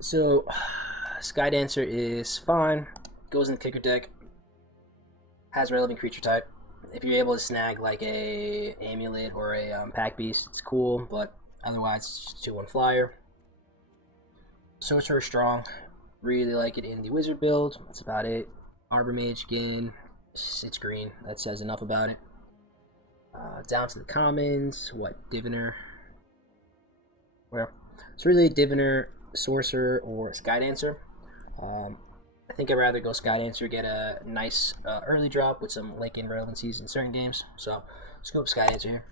So, Sky Dancer is fine. Goes in the kicker deck. Has relevant creature type. If you're able to snag like a amulet or a pack beast, it's cool. But otherwise, it's just a 2/1 flyer. Sorcerer strong. Really like it in the wizard build. That's about it. Arbor Mage again. It's green. That says enough about it. Down to the commons. What Diviner? Well, it's really Diviner, Sorcerer, or Sky Dancer. I think I'd rather go Sky Dancer, get a nice early drop with some late game relevancies in certain games. So let's go with Sky Dancer here.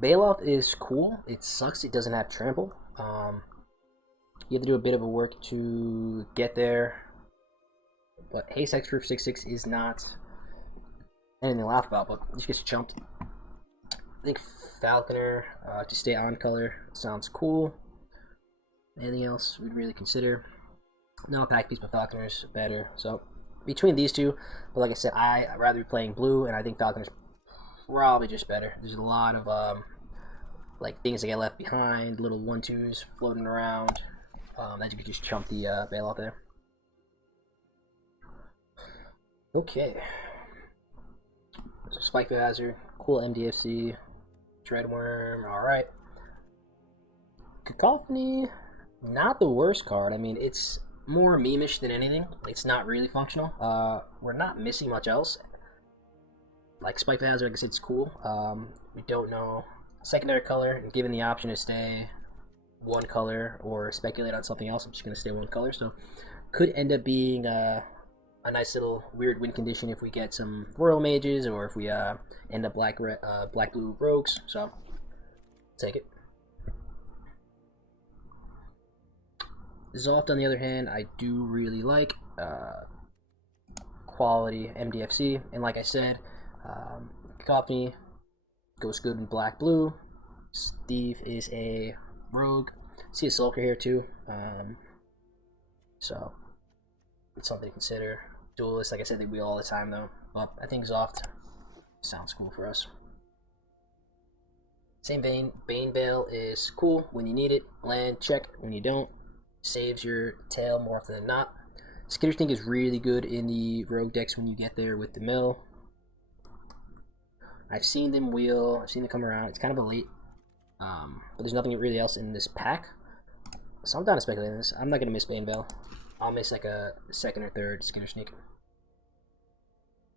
Bailoff is cool. It sucks it doesn't have trample. You have to do a bit of a work to get there. But Haste Hexproof 6/6 is not anything to laugh about, but it just gets chumped. I think Falconer to stay on color sounds cool. Anything else we'd really consider? No, pack piece, but Falconer's better. So between these two, but like I said, I'd rather be playing blue, and I think Falconer's probably just better. There's a lot of like things that get left behind, little 1/2s floating around that you could just chump the Bailoff there. Okay. So Spike Hazard, cool MDFC, Dreadworm, alright. Cacophony, not the worst card. I mean, it's more meme-ish than anything. It's not really functional. We're not missing much else. Like Spike Hazard, like I said, it's cool. We don't know secondary color, and given the option to stay one color or speculate on something else, I'm just going to stay one color. So could end up being a nice little weird win condition if we get some Royal Mages or if we end up black blue rogues. So take it. Zoft, on the other hand, I do really like quality MDFC, and like I said, Cacophony goes good in black blue. Steve is a rogue. See a Sulker here too, so it's something to consider. Duelist, like I said, they wheel all the time though. But I think Zoft sounds cool for us. Same vein, Bane Veil is cool when you need it. Land, check when you don't. Saves your tail more often than not. Skitter Stink is really good in the rogue decks when you get there with the mill. I've seen them wheel, I've seen them come around. It's kind of a late, but there's nothing really else in this pack. So I'm down to speculate on this. I'm not going to miss Bane Veil. I'll miss like a second or third Skinner Sneak.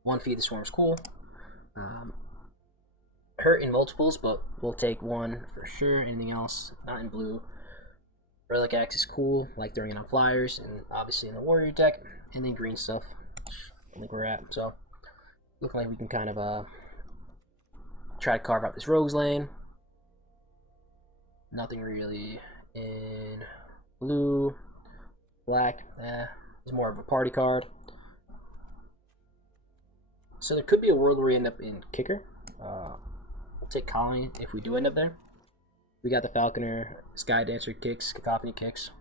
One Feed the Swarm is cool. Hurt in multiples, but we'll take one for sure. Anything else, not in blue. Relic Axe is cool, like throwing it on flyers, and obviously in the Warrior deck. And then green stuff, I think we're at. So, looking like we can kind of try to carve out this Rogues lane. Nothing really in blue. Black, is more of a party card. So there could be a world where we end up in Kicker. We'll take Colony if we do end up there. We got the Falconer, Sky Dancer kicks, Cacophony kicks.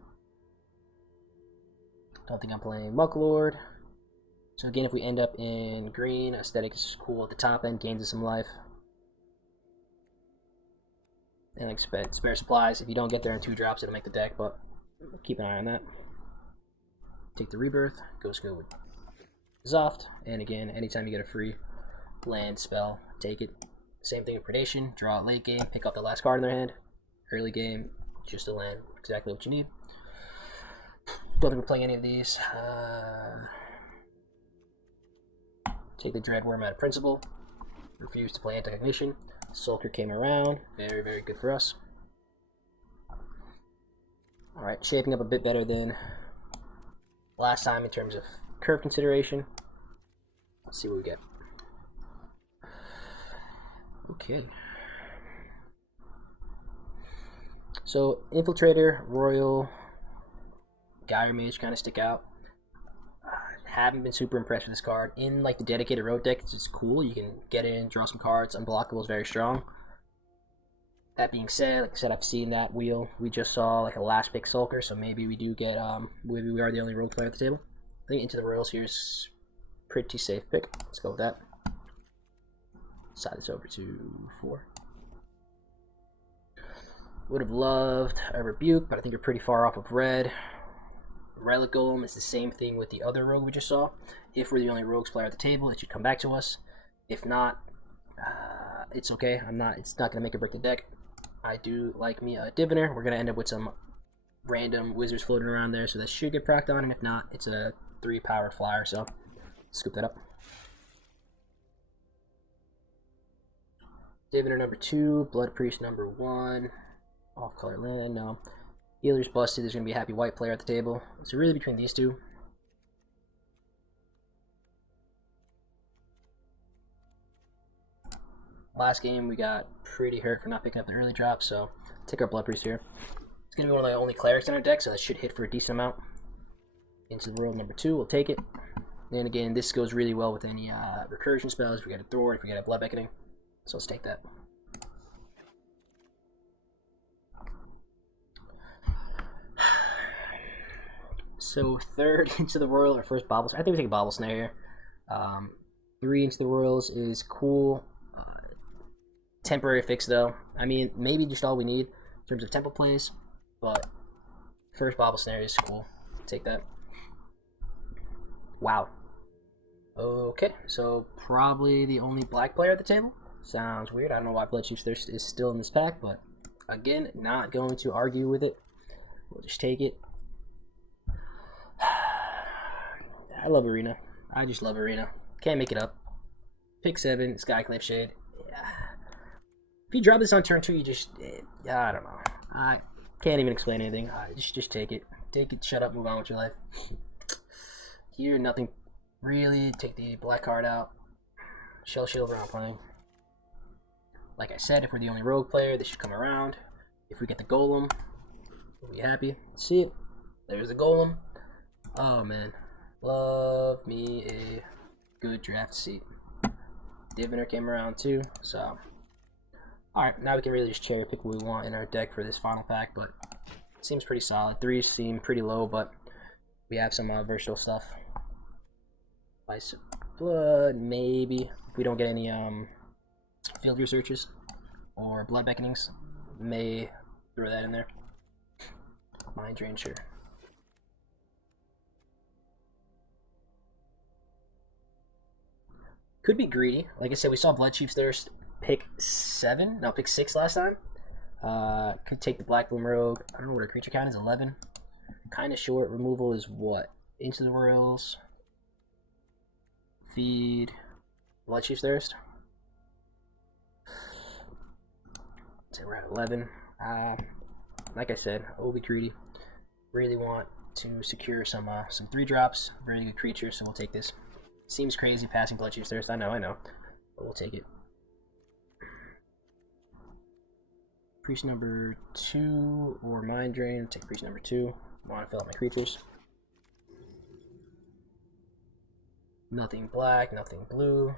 Don't think I'm playing Mucklord. So again, if we end up in green, aesthetic is cool at the top end, gains us some life. And like spare supplies. If you don't get there in 2 drops, it'll make the deck, but keep an eye on that. Take the Rebirth, goes good with Zoft, and again, anytime you get a free land spell, take it. Same thing with Predation, draw it late game, pick up the last card in their hand. Early game, just a land, exactly what you need. Don't think we're playing any of these. Take the Dreadworm out of Principle. Refuse to play Anti-Cognition. Sulker came around, very, very good for us. Alright, shaping up a bit better than last time in terms of curve consideration. Let's see what we get. Okay. So, Infiltrator, Royal, Gyre Mage kind of stick out. Haven't been super impressed with this card. In like the dedicated road deck, it's cool. You can get in, draw some cards. Unblockable is very strong. That being said, like I said, I've seen that wheel. We just saw like a last pick Sulker, so maybe we do get, maybe we are the only rogue player at the table. I think Into the Royals here is pretty safe pick. Let's go with that. Slide this over to 4. Would have loved a Rebuke, but I think you're pretty far off of red. Relic Golem is the same thing with the other rogue we just saw. If we're the only rogues player at the table, it should come back to us. If not, it's okay. It's not gonna make or break the deck. I do like me a Diviner. We're gonna end up with some random wizards floating around there, so that should get procced on. And if not, it's a 3-powered flyer. So scoop that up. Diviner number 2, Blood Priest number 1. Off color land, no. Healer's busted. There's gonna be a happy white player at the table. So really between these two. Last game we got pretty hurt for not picking up the early drop, so take our Blood Priest here. It's going to be one of the only clerics in our deck, so that should hit for a decent amount. Into the World number 2, we'll take it. And again, this goes really well with any recursion spells. If we get a Thwart, if we get a Blood Beckoning. So let's take that. So third into the Royal, or first Bobble Snare. I think we take a Bobble Snare here. 3 into the Royals is cool. Temporary fix though. I mean, maybe just all we need in terms of tempo plays, but first Bobble Snare is cool. Take that. Wow. Okay, so probably the only black player at the table. Sounds weird. I don't know why Bloodchief's Thirst is still in this pack, but again, not going to argue with it. We'll just take it. I love Arena. I just love Arena. Can't make it up. Pick 7, Skyclave Shade. Yeah. If you drop this on turn 2, you just, I don't know. I can't even explain anything. Just take it. Take it, shut up, move on with your life. Here, nothing really. Take the black card out. Shell Shield, we're not playing. Like I said, if we're the only rogue player, this should come around. If we get the Golem, we'll be happy. See it? There's the Golem. Oh, man. Love me a good draft seat. Diviner came around too, so alright, now we can really just cherry pick what we want in our deck for this final pack, but it seems pretty solid. 3s seem pretty low, but we have some versatile stuff. Ice of Blood, maybe. If we don't get any field researches or blood beckonings, may throw that in there. Mind Drain, sure. Could be greedy. Like I said, we saw Bloodchief's Thirst pick 7, no, pick 6 last time. Could take the Black Bloom Rogue. I don't know what our creature count is, 11. Kind of short. Removal is what? Into the Royals. Feed. Bloodchief's Thirst. So we're at 11. Like I said, I will be greedy. Really want to secure some 3-drops. Very good creature, so we'll take this. Seems crazy passing Bloodchief's Thirst. I know. But we'll take it. Priest number 2 or Mind Drain. Take Priest number 2. Want to fill out my creatures. Nothing black, nothing blue.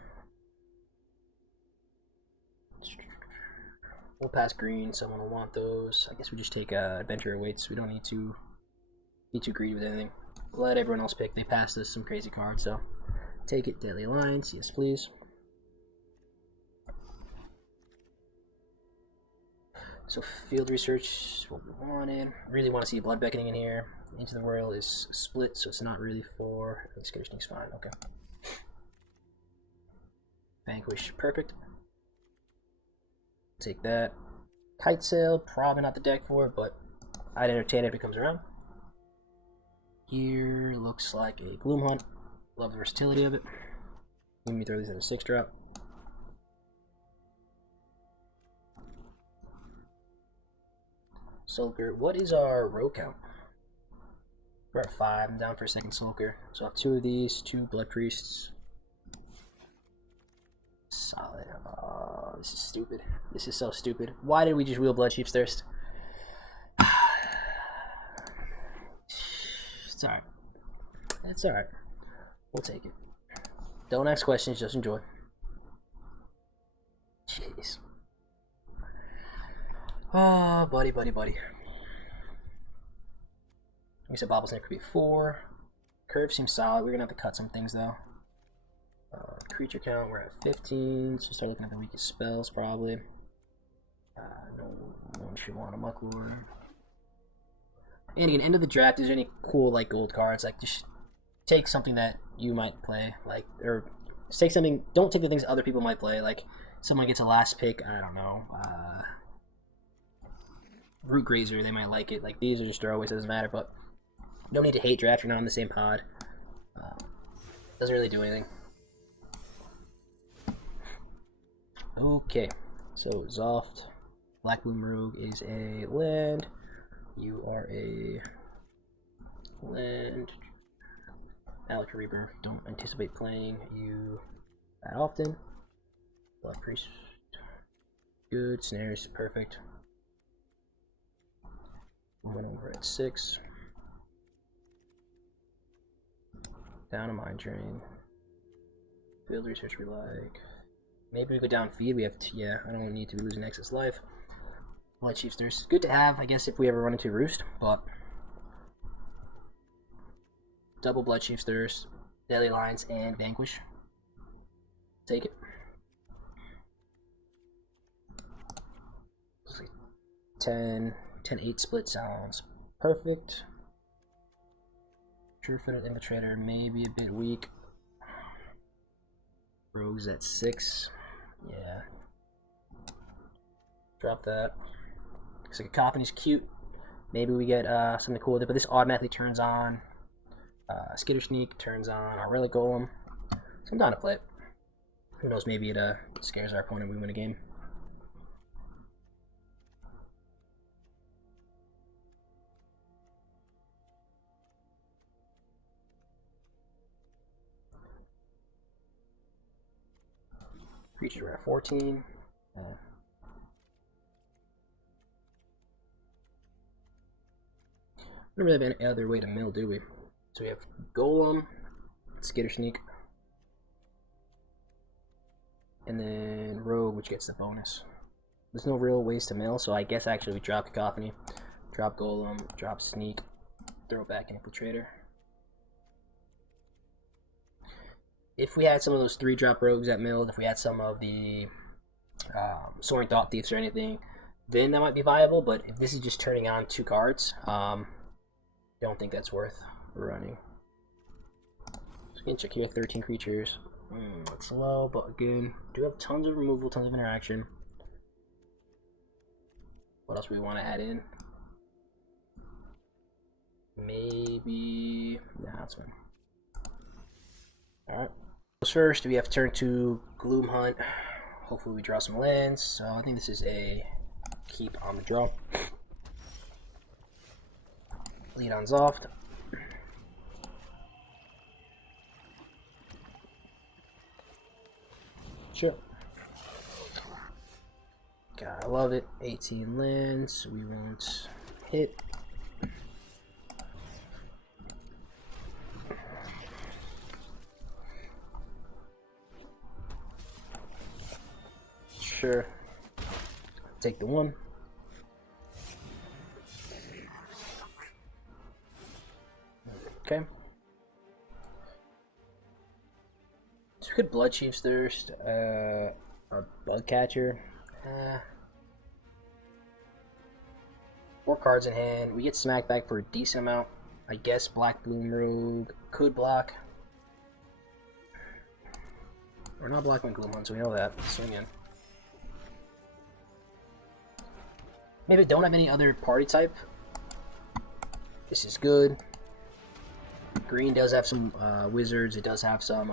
We'll pass green. Someone will want those. I guess we just take Adventure Awaits. We don't need to be too greedy with anything. Let everyone else pick. They passed us some crazy cards, so take it. Deadly Alliance, yes please. So field research, what we wanted. Really want to see Blood Beckoning in here. Into the Royal is split, so it's not really for. Conditioning's fine. Okay. Vanquish, perfect. Take that. Kite Sail, probably not the deck for it, but I'd entertain it if it comes around. Here looks like a Gloom Hunt. Love the versatility of it. Let me throw these in a 6-drop. Sulker, what is our row count? We're at 5. I'm down for a second Sulker. So I have 2 of these, 2 Blood Priests. Solid. Oh, this is stupid. This is so stupid. Why did we just wheel Bloodchief's Thirst? It's alright. It's alright. We'll take it. Don't ask questions, just enjoy. Jeez. Oh, buddy. We said Bobble Snare could be 4. Curve seems solid. We're gonna have to cut some things though. Creature count, we're at 15. So start looking at the weakest spells probably. No one should want a Mucklord. And again, end of the draft, is there any cool like gold cards? Like just take something that you might play, like, or take something. Don't take the things other people might play. Like someone gets a last pick. I don't know. Root Grazer, they might like it. Like these are just throwaways. Doesn't matter. But no need to hate draft. You're not on the same pod. Doesn't really do anything. Okay, so Zoft, Black Bloom Rogue is a land. You are a land. Alec Rebirth, don't anticipate playing you that often. Blood Priest, good. Snares, perfect. Went over at 6. Down a Mind Drain. Field Research we like. Maybe we go down feed. We have yeah, I don't need to be losing excess life. Blood Chief's Thirst, good to have, I guess, if we ever run into Roost, but double Blood Chief's Thirst, Deadly Lines, and Vanquish. Take it. 10-8 split sounds perfect. True-footed Infiltrator, maybe a bit weak. Rogue's at 6. Yeah. Drop that. Looks like a Cacophony's cute. Maybe we get something cool with it, but this automatically turns on Skitter Sneak, turns on our Relic Golem. So I'm down to play it. Who knows, maybe it scares our opponent, we win a game. Creature at 14. We don't really have any other way to mill, do we? So we have Golem, Skitter Sneak, and then Rogue, which gets the bonus. There's no real ways to mill, so I guess actually we drop Cacophony, drop Golem, drop Sneak, throw back Infiltrator. If we had some of those 3-drop rogues that milled, if we had some of the Soaring Thought Thieves or anything, then that might be viable. But if this is just turning on 2 cards, don't think that's worth running. So again, check here, 13 creatures. That's low, but again, do have tons of removal, tons of interaction. What else do we want to add in? Maybe... nah, that's fine. Alright. First, we have turn 2 Gloom Hunt. Hopefully we draw some lands. So I think this is a keep on the draw. Lead on Zoft. Sure. God, I love it. 18 lands. We won't hit. Sure. Take the 1. Okay. So we could Blood Chief's Thirst, or Bug Catcher. 4 cards in hand. We get smacked back for a decent amount. I guess Black Bloom Rogue could block. We're not blocking Gloom Hunt, so we know that. Swing in. Maybe don't have any other party type. This is good. Green does have some wizards. It does have some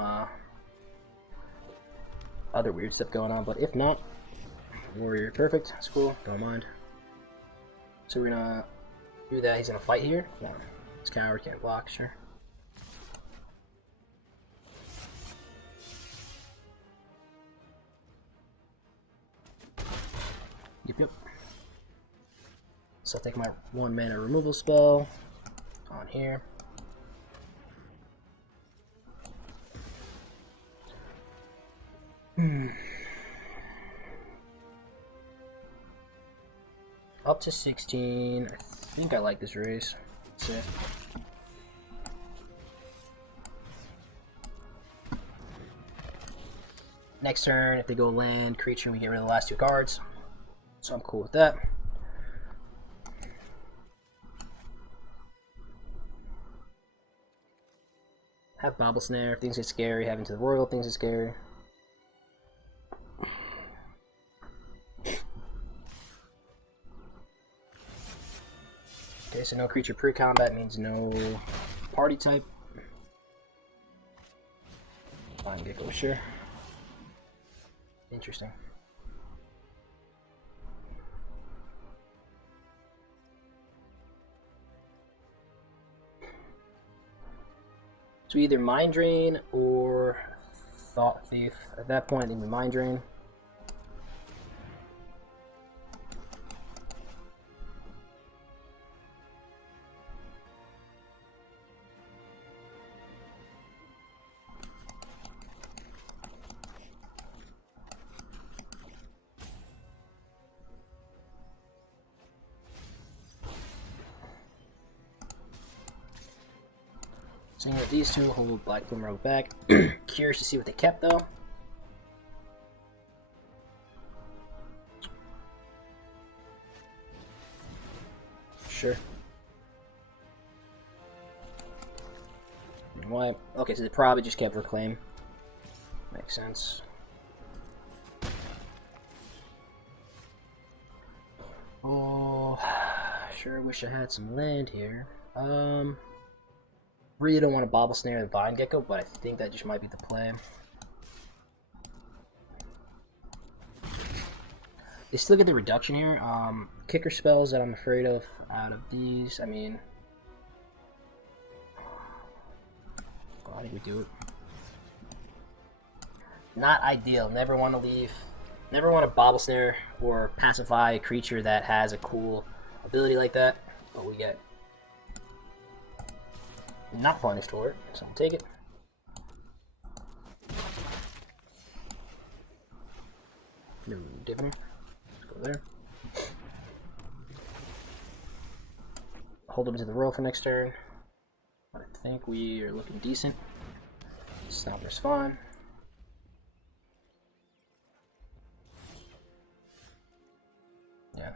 other weird stuff going on, but if not, warrior, perfect. That's cool. Don't mind. So we're gonna do that. He's gonna fight here. No, it's coward, can't block. Sure. Yep. So I'll take my 1 mana removal spell on here. Up to 16. I think I like this race. That's it. Next turn, if they go land, creature, we get rid of the last 2 cards. So I'm cool with that. Have Bobble Snare if things get scary. Have Into the Royal if things get scary. Okay, so no creature pre-combat means no party type. Fine, Gecko, sure. Interesting. So either Mind Drain or Thought Thief. At that point, even Mind Drain. So you have these two, hold Black Plume Rogue back. Curious to see what they kept though. Sure. Why? Okay, so they probably just kept Reclaim. Makes sense. Oh, sure wish I had some land here. Really don't want to Bobble Snare the Vine Gecko, but I think that just might be the play. They still get the reduction here. Kicker spells that I'm afraid of out of these. I mean, I think we do it. Not ideal. Never want to leave. Never want to Bobble Snare or pacify a creature that has a cool ability like that. But we get not punished for it, so I'll take it. No different. Let's go there. Hold them to the roll for next turn. I think we are looking decent. Stomper's fine. Yeah.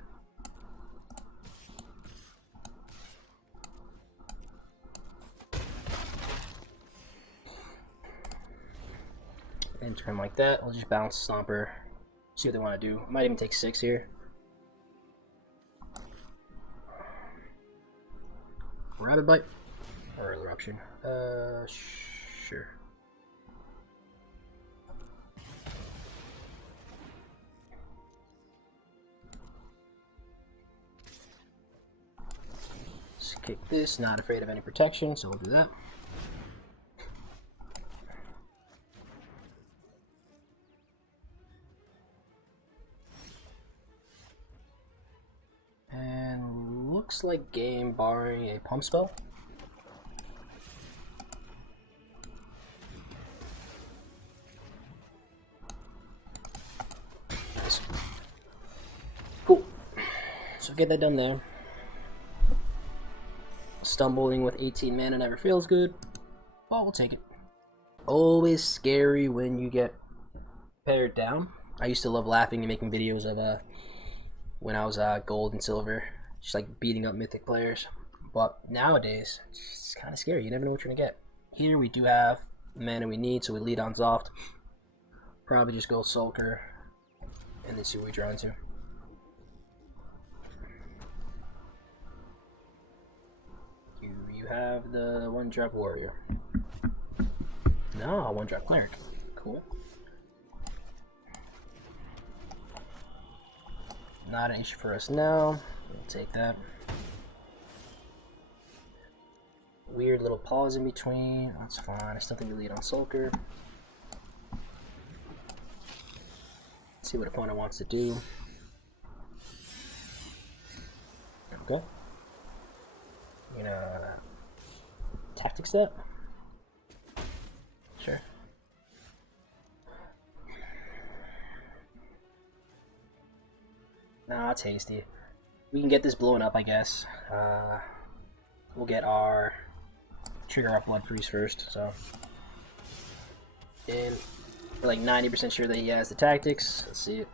And turn like that, we'll just bounce Stomper. See what they want to do. Might even take 6 here. Rabbit Bite or Eruption. Sure. Let's kick this. Not afraid of any protection, so we'll do that. And looks like game barring a pump spell. Nice. Cool. So get that done there. Stumbling with 18 mana never feels good. Well, we'll take it. Always scary when you get paired down. I used to love laughing and making videos of when I was gold and silver, just like beating up mythic players. But nowadays, it's kind of scary. You never know what you're gonna get. Here we do have the mana we need, so we lead on Zoft. Probably just go Sulker, and then see what we draw into. You have the 1-drop warrior. No, 1-drop cleric. Cool. Not an issue for us now. We'll take that. Weird little pause in between. That's fine. I still think we lead on Sulker. See what opponent wants to do. Okay. I'm gonna tactic step. Sure. Nah, tasty. We can get this blown up, I guess. We'll get our trigger our Blood Freeze first, so. And we're like 90% sure that he has the tactics. Let's see it.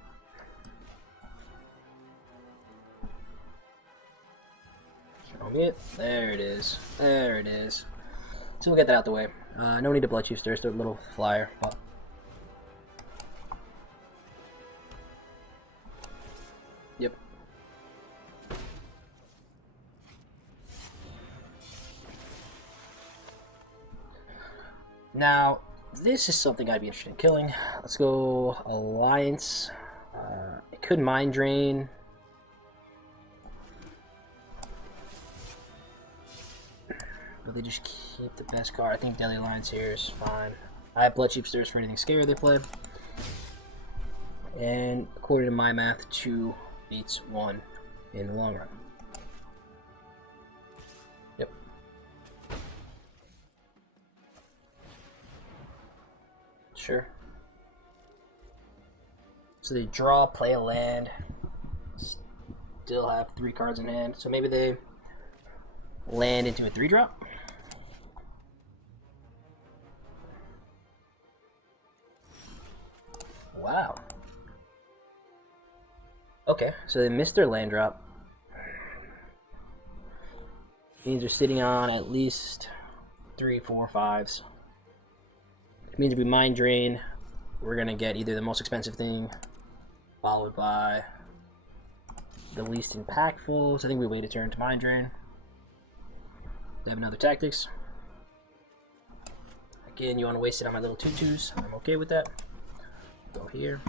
Okay, there it is. There it is. So we'll get that out the way. No need to Blood Chiefs. There's a little flyer. But... Yep. Now, this is something I'd be interested in killing. Let's go Alliance. It could Mind Drain. But they just keep the best card. I think Deadly Alliance here is fine. I have Blood Chiefsters for anything scary they play. And according to my math, 2 beats 1 in the long run. Yep. Sure. So they draw, play a land, still have 3 cards in hand. So maybe they land into a 3-drop. Wow. Okay, so they missed their land drop. Means they're sitting on at least 3, 4, 5s. It means if we Mind Drain, we're gonna get either the most expensive thing, followed by the least impactful. So I think we wait a turn to Mind Drain. They have another Tactics. Again, you want to waste it on my little 2/2s. I'm okay with that. Go here.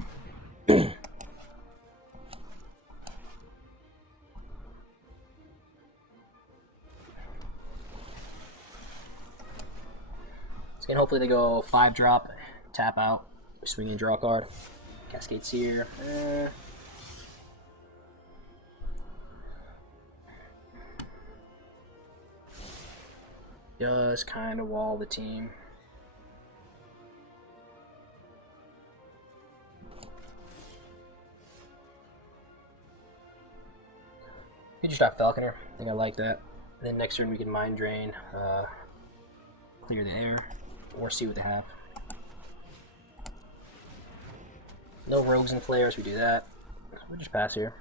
Again, hopefully they go 5-drop, tap out, swing and draw a card. Cascade Seer. Does kind of wall the team. We just got Falconer. I think I like that. And then next turn we can Mind Drain, clear the air, or see what they have. No rogues and players, we do that. We'll just pass here.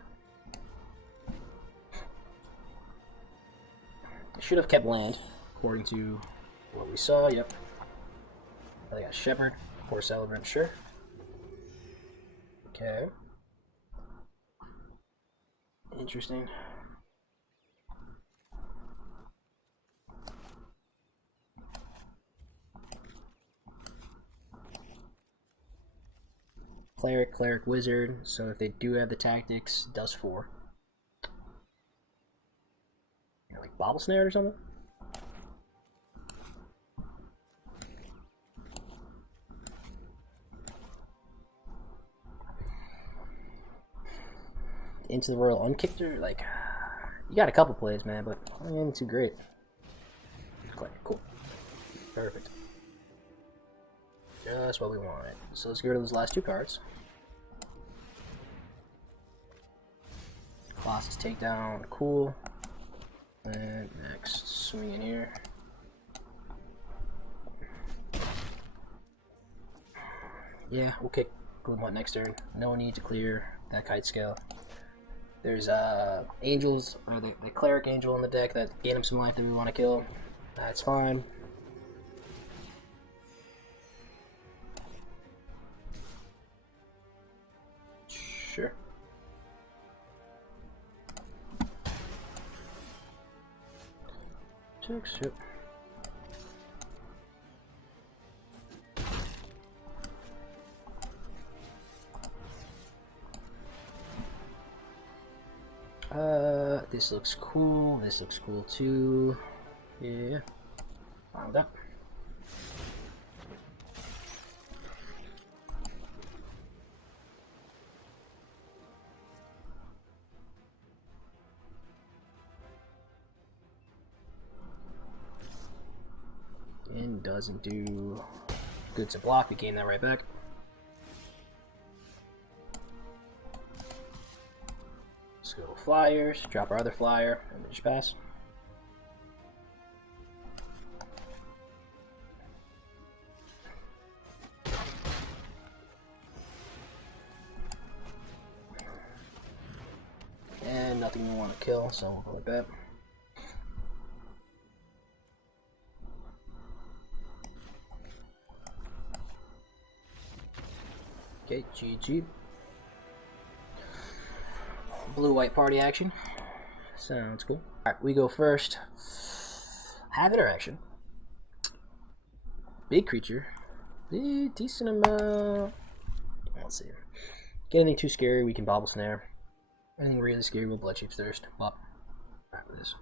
I should have kept land, according to what we saw. Yep. I got Shepherd, Poor Celebrant, sure. Okay. Interesting. Cleric, Cleric, Wizard. So if they do have the Tactics, it does 4. Like Bobble Snare or something? Into the Royal Unkicked her? Like, you got a couple plays, man, but I ain't too great. Cool. Perfect. Just what we wanted. So let's get rid of those last 2 cards. Colossus Takedown, cool. And next, swing in here. Yeah, we'll kick Gloomhunt next turn. No need to clear that Kite Scale. There's Angels, or the Cleric Angel in the deck that gain him some life that we want to kill. That's fine. Sure. Yep. This looks cool. This looks cool too. Yeah. Found that. And doesn't do good to block. We gain that right back. Let's go flyers, drop our other flyer, and just pass. And nothing we want to kill, so we'll go like that. Okay, GG. Blue-white party action. Sounds cool. Alright, we go first. Have interaction. Big creature. Decent amount. Let's see. Get anything too scary, we can Bobble Snare. Anything really scary, we'll Bloodchief's Thirst. Pop. Alright, with this.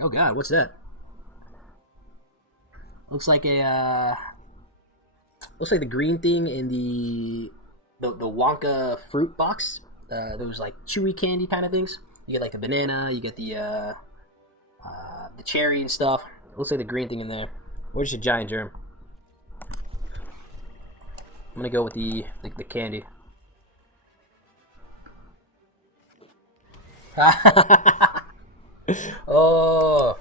Oh god, what's that? Looks like a looks like the green thing in the Wonka fruit box. Those like chewy candy kind of things. You get like the banana, you get the cherry and stuff. It looks like the green thing in there. Or just a giant germ. I'm gonna go with the candy. Oh,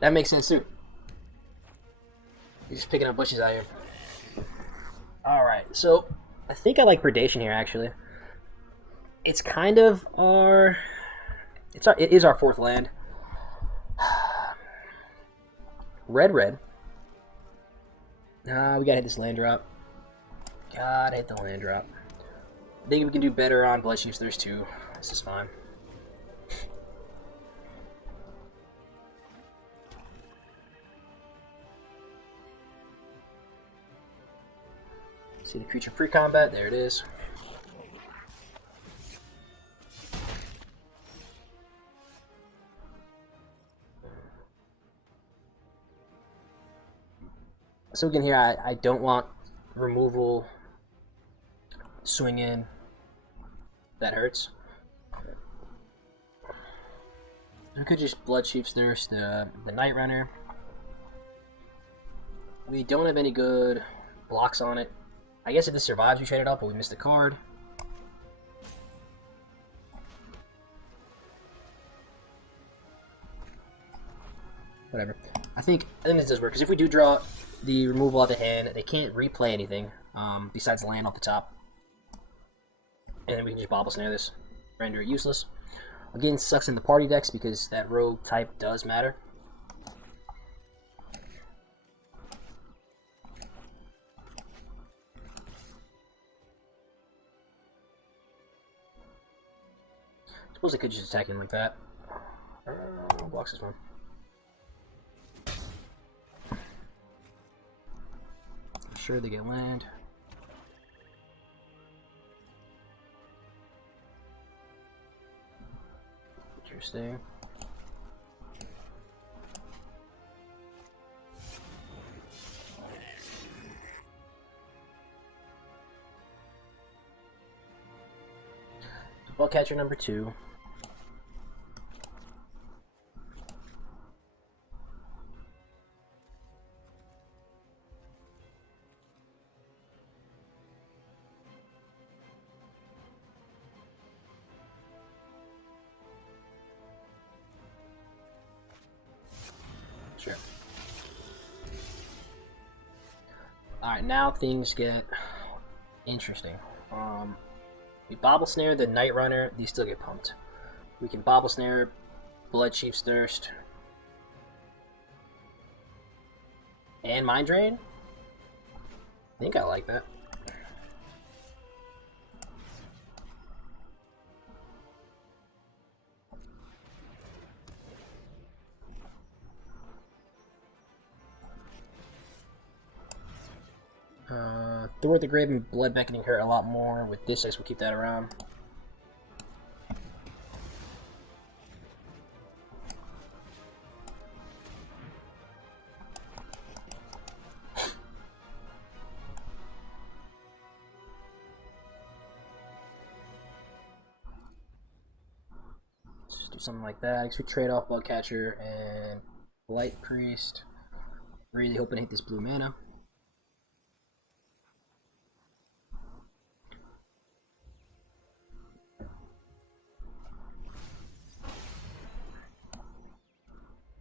that makes sense too. You're just picking up bushes out here. All right, so I think I like Predation here actually. It's kind of our, it is our fourth land. Red. We gotta hit this land drop. Gotta hit the land drop. I think we can do better on Bloodchief's Thirst too. This is fine. See the creature pre-combat? There it is. So again here, I don't want removal, swing in. That hurts. We could just Bloodchief's Thirst the Night Runner. We don't have any good blocks on it. I guess if this survives, we trade it up, but we missed a card. Whatever. I think this does work, because if we do draw the removal out of the hand, they can't replay anything besides land off the top. And then we can just Bobble Snare this, render it useless. Again, sucks in the party decks because that rogue type does matter. Suppose I could just attack him like that. Blocks this one. Sure, they get land. Interesting. Ball catcher number 2. Sure. Alright, now things get interesting. We Bobble Snare the Night Runner, these still get pumped. We can Bobble Snare Bloodchief's Thirst and Mind Drain. I think I like that. Thor at the Grave and Blood Beckoning hurt a lot more. With this, I guess we'll keep that around. Let's do something like that. I guess we trade off Bugcatcher and Light Priest. Really hoping to hit this blue mana.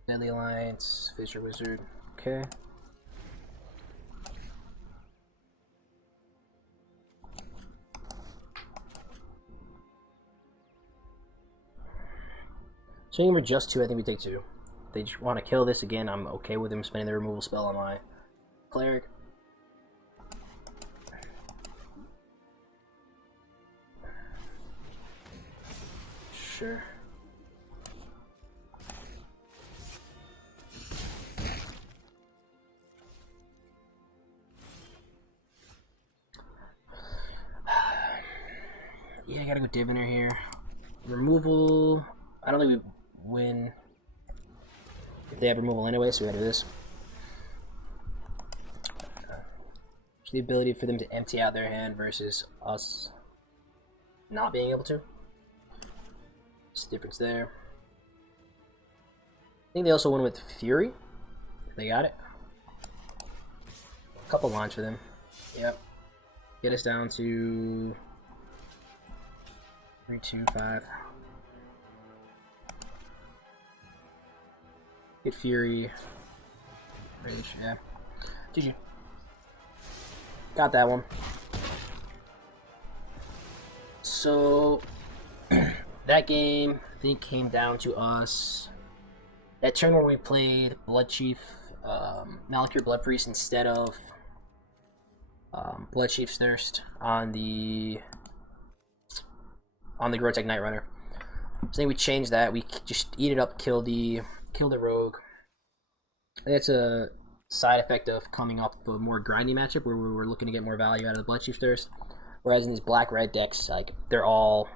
Deadly Alliance, Fissure Wizard, okay. Swinging for just 2, I think we take 2. If they just want to kill this again, I'm okay with them spending the removal spell on my Cleric. sure. Yeah, I gotta go Diviner here. Removal. I don't think we win if they have removal anyway, so we gotta do this. The ability for them to empty out their hand versus us not being able to. There's a difference there. I think they also won with Fury. They got it. A couple lines for them. Yep. Get us down to 3, 2, 5. Get Fury. Rage, yeah. GG. Got that one. So that game, I think, came down to us. That turn where we played Blood Chief, Malakir Blood Priest instead of Blood Chief's Thirst on the Grotech Night Runner. So I think we changed that. We just eat it up, kill the rogue. That's a side effect of coming up with a more grindy matchup where we were looking to get more value out of the Blood Chief Thirst. Whereas in these black-red decks, like, they're all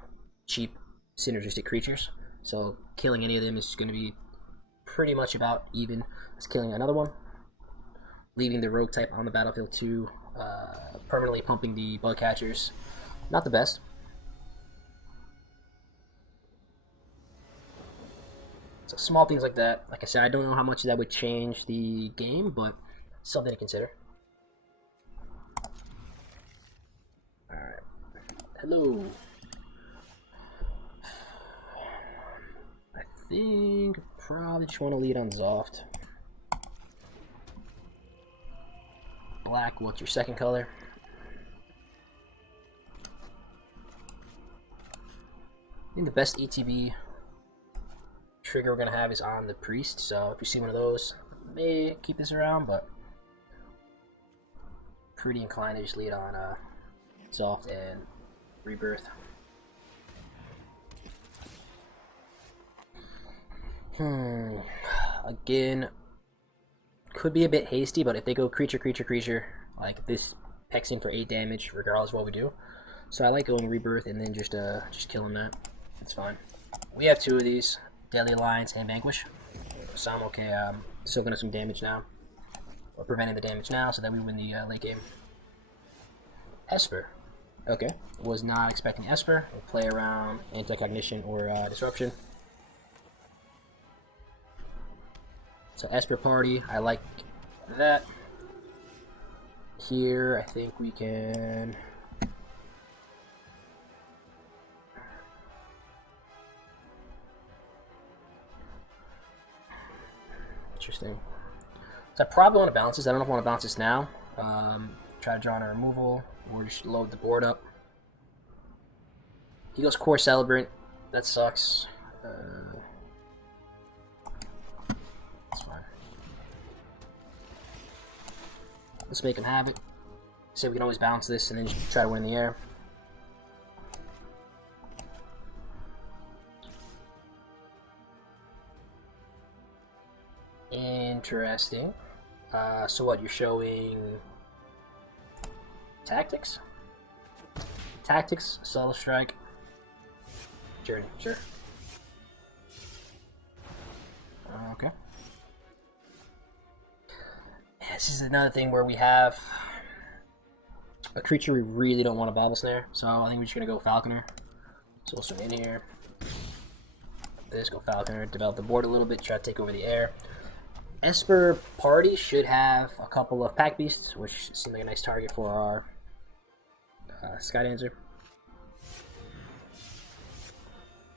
cheap synergistic creatures. So killing any of them is going to be pretty much about even as killing another one. Leaving the rogue type on the battlefield too, permanently pumping the bug catchers. Not the best. So small things like that. Like I said, I don't know how much that would change the game, but something to consider. Alright. Hello. I think probably just want to lead on Zoft. Black, what's your second color? I think the best ETB trigger we're going to have is on the Priest, so if you see one of those, may keep this around, but pretty inclined to just lead on Zoft and Rebirth. Again, could be a bit hasty, but if they go creature, like this pecks in for 8 damage regardless of what we do. So I like going Rebirth and then just killing that. It's fine. We have 2 of these. Deadly Alliance and Vanquish. So I'm okay soaking up some damage now. Or preventing the damage now so that we win the late game. Esper. Okay. Was not expecting Esper. We'll play around Anti-Cognition or Disruption. So Esper Party, I like that. Here, I think we can... Interesting. So I probably want to bounce this. I don't know if I want to bounce this now. Try to draw on a removal, or just load the board up. He goes Core Celebrant. That sucks. That's fine. Let's make him have it. So we can always bounce this and then just try to win the air. Interesting. So what, you're showing Tactics? Tactics, Subtle Strike, Journey, sure. Okay. Yeah, this is another thing where we have a creature we really don't want to Babble Snare, so I think we're just going to go Falconer. So we'll swing in here. This, go Falconer, develop the board a little bit, try to take over the air. Esper Party should have a couple of Pack Beasts, which seem like a nice target for our Skydancer.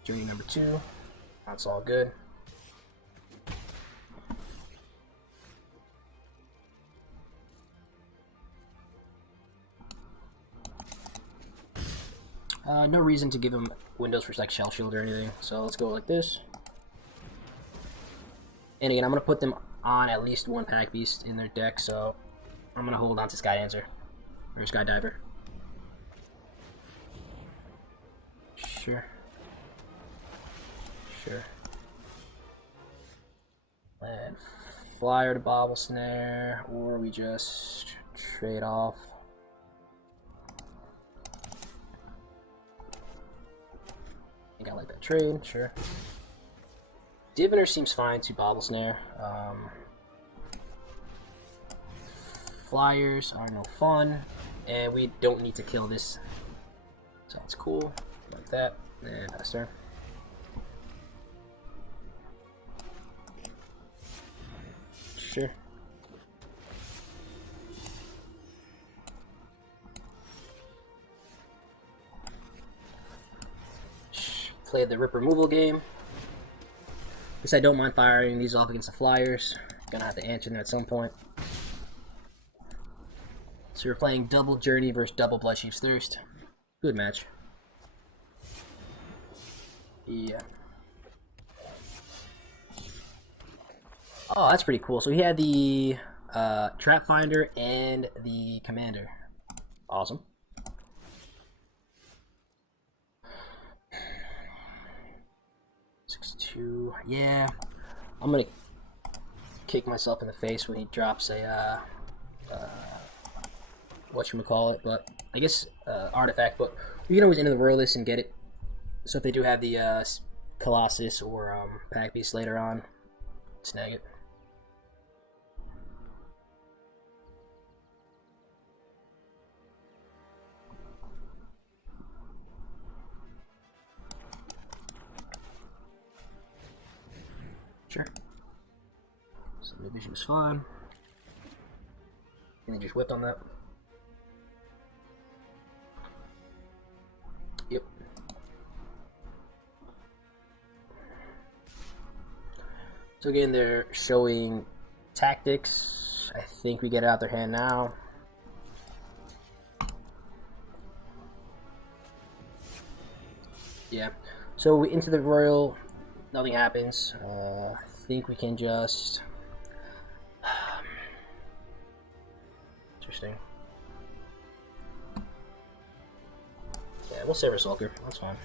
Journey number 2. That's all good. No reason to give him windows for like Shell Shield or anything, so let's go like this. And again, I'm going to put them on at least one Pack Beast in their deck, so I'm going to hold on to Skydancer, or Skydiver. Sure. Sure. And flyer to bobble snare, or we just trade off. I think I like that trade, sure. Diviner seems fine to bobble snare. Flyers are no fun, and we don't need to kill this. Sounds cool, like that. And pass turn. Sure. Play the rip removal game. Guess I don't mind firing these off against the flyers. Gonna have to answer them at some point. So we're playing double Journey versus double Bloodchief's Thirst. Good match. Yeah. Oh, that's pretty cool. So he had the Trap Finder and the Commander. Awesome. Yeah, I'm gonna kick myself in the face when he drops a whatchamacallit, but I guess artifact, but you can always enter the Royalist and get it. So if they do have the Colossus or Pack Beast later on, snag it. Sure. So the vision is fine. And they just whipped on that. Yep. So again, they're showing tactics. I think we get it out their hand now. Yeah. So we into the Royal. Nothing happens. I think we can just... Interesting. Yeah, we'll save our Sulker. That's fine.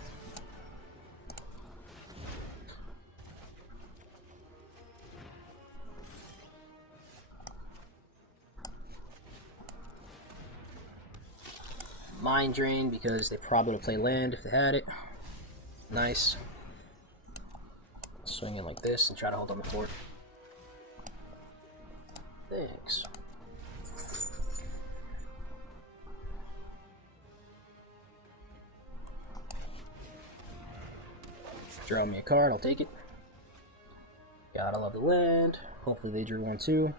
Mind Drain, because they probably would play land if they had it. Nice. Swing in like this and try to hold on the fort. Thanks. Draw me a card, I'll take it. Gotta love the land. Hopefully they drew one too.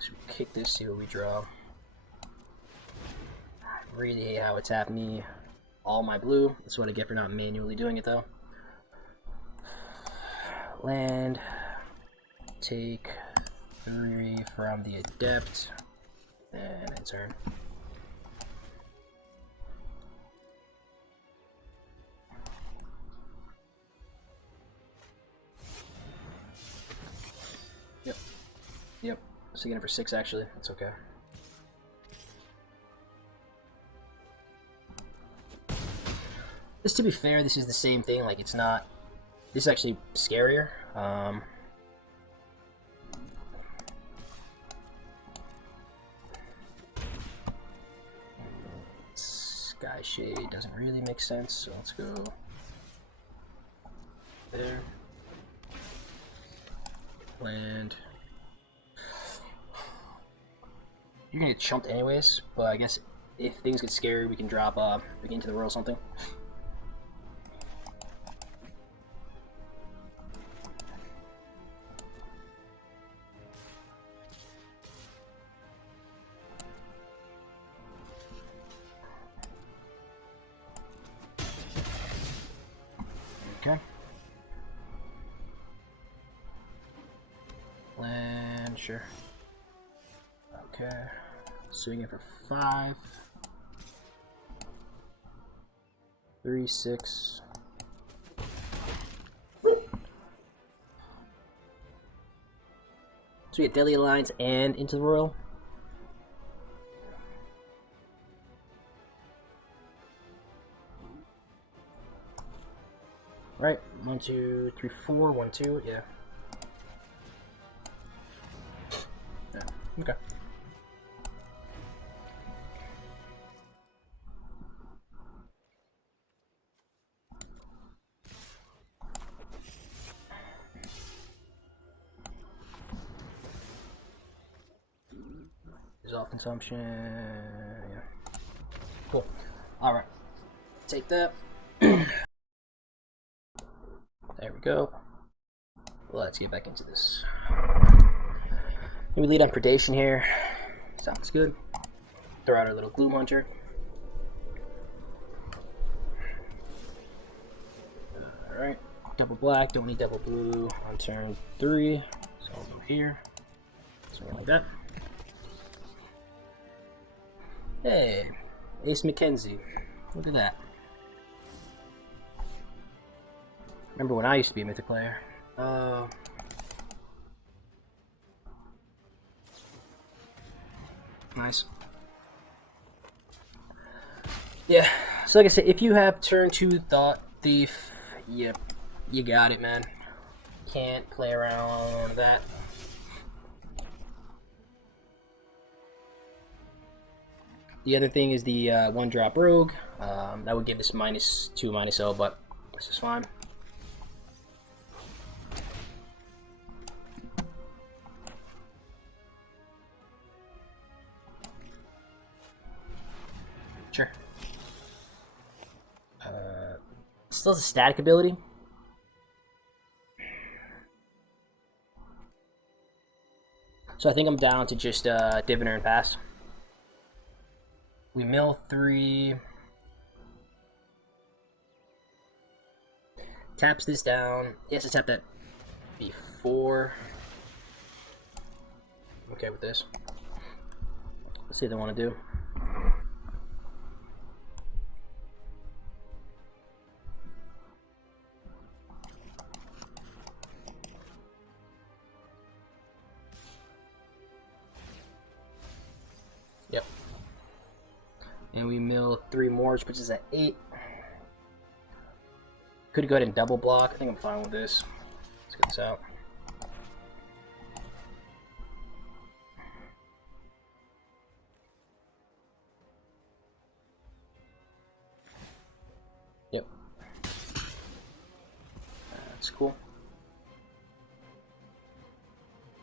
So we kick this, see what we draw. Really hate how it's tapped me all my blue. That's what I get for not manually doing it though. Land. Take 3 from the Adept. And end turn. Yep. Yep. So getting it for 6 actually. That's okay. This, to be fair, this is the same thing. Like, it's not. This is actually scarier. Sky Shade doesn't really make sense, so let's go there. Land. You're gonna get chumped anyways, but I guess if things get scary, we can drop we can into the roll something. Okay. Land, sure. Okay. Swinging for 5. 3, 6. So we get Deadly Alliance and into the Royal. Right, 1, 2, 3, 4, 1, 2, yeah. Okay. Dissolve consumption. Yeah. Cool. All right. Take that. There we go. Let's get back into this. We lead on predation here. Sounds good. Throw out our little glue muncher. Alright. Double black, don't need double blue on turn 3. So I'll go here. Something like that. Hey, Ace Mackenzie. Look at that. Remember when I used to be a Mythic player? Nice. Yeah, so like I said, if you have turn 2 Thought Thief, yep, you got it, man. Can't play around with that. The other thing is the 1-drop Rogue. That would give this -2, -0, but this is fine. Sure. Still has a static ability. So I think I'm down to just Diviner and pass. We mill 3. Taps this down. He has to tap that before. I'm okay with this. Let's see what they want to do. Yep. And we mill 3 more, which puts us at 8. Could go ahead and double block. I think I'm fine with this. Let's get this out. Yep. That's cool.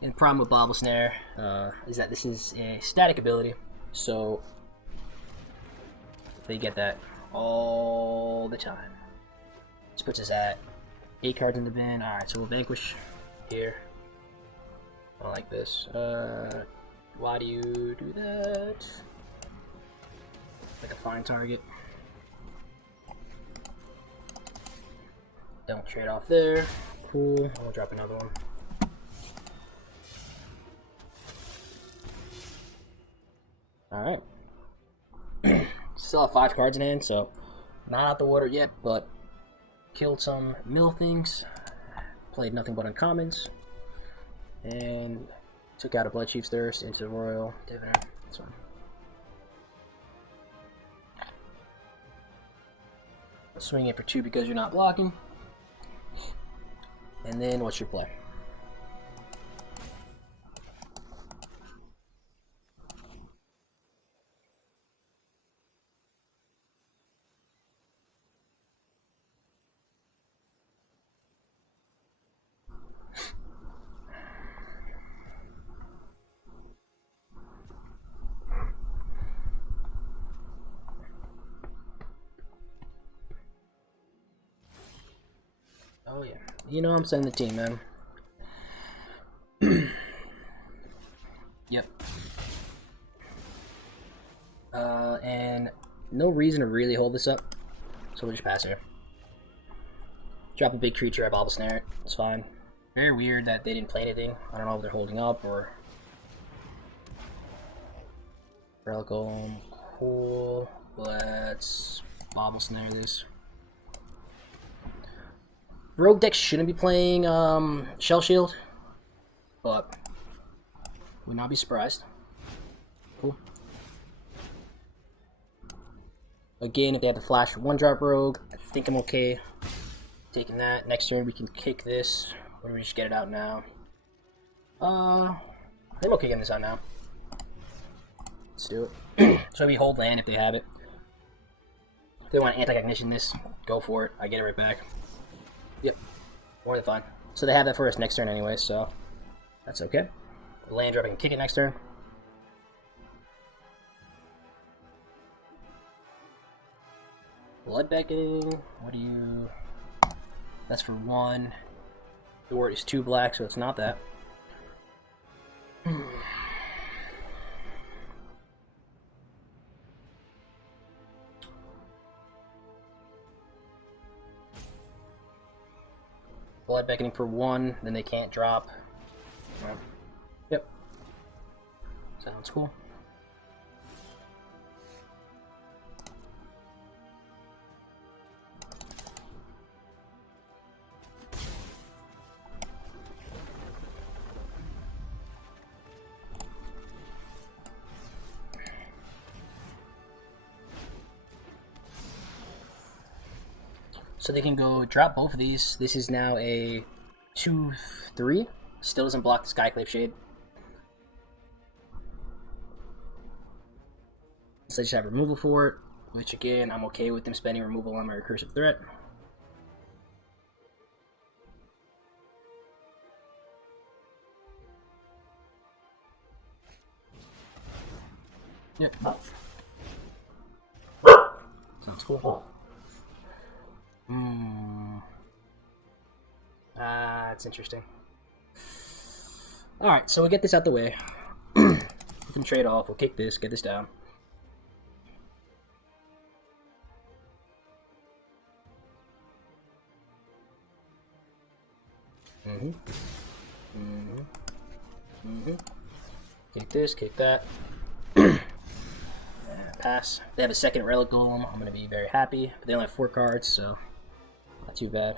And the problem with Bobble Snare is that this is a static ability, so they get that all the time. This puts us at 8 cards in the bin. Alright, so we'll Vanquish here. I don't like this. Why do you do that? Like a fine target. Don't trade off there. Cool. I'll drop another one. Alright. Still have 5 cards in hand, so not out the water yet, but killed some mill things, played nothing but uncommons, and took out a Blood Chief's Thirst into the Royal Diviner. That's fine. Swing it for 2 because you're not blocking. And then what's your play? Oh yeah, you know I'm sending the team, man. Yep. And no reason to really hold this up, so we'll just pass here. Drop a big creature, I Bobble Snare it. It's fine. Very weird that they didn't play anything. I don't know if they're holding up or... Relic. Cool. Let's Bobble Snare this. Rogue decks shouldn't be playing Shell Shield, but would not be surprised. Cool. Again, if they have the flash 1-drop Rogue, I think I'm okay. Taking that. Next turn we can kick this. Or we just get it out now. I think we'll kick this out now. Let's do it. So we hold land if they have it. If they want to anti-cognition this, go for it. I get it right back. Yep. More than fine. So they have that for us next turn anyway, so that's okay. Land drop, I can kick it next turn. Blood beckoning. What do you... That's for 1. The word is 2 black, so it's not that. Blood beckoning for 1, then they can't drop. Yep. Sounds cool. So they can go drop both of these. This is now a 2/3. Still doesn't block the Skyclave Shade. So they just have removal for it, which again, I'm okay with them spending removal on my recursive threat. Yep. Sounds cool. That's interesting. Alright, so we'll get this out the way. We can trade off. We'll kick this, get this down. Kick this, kick that. Pass. They have a second Relic Golem. I'm going to be very happy. But they only have 4 cards, so not too bad.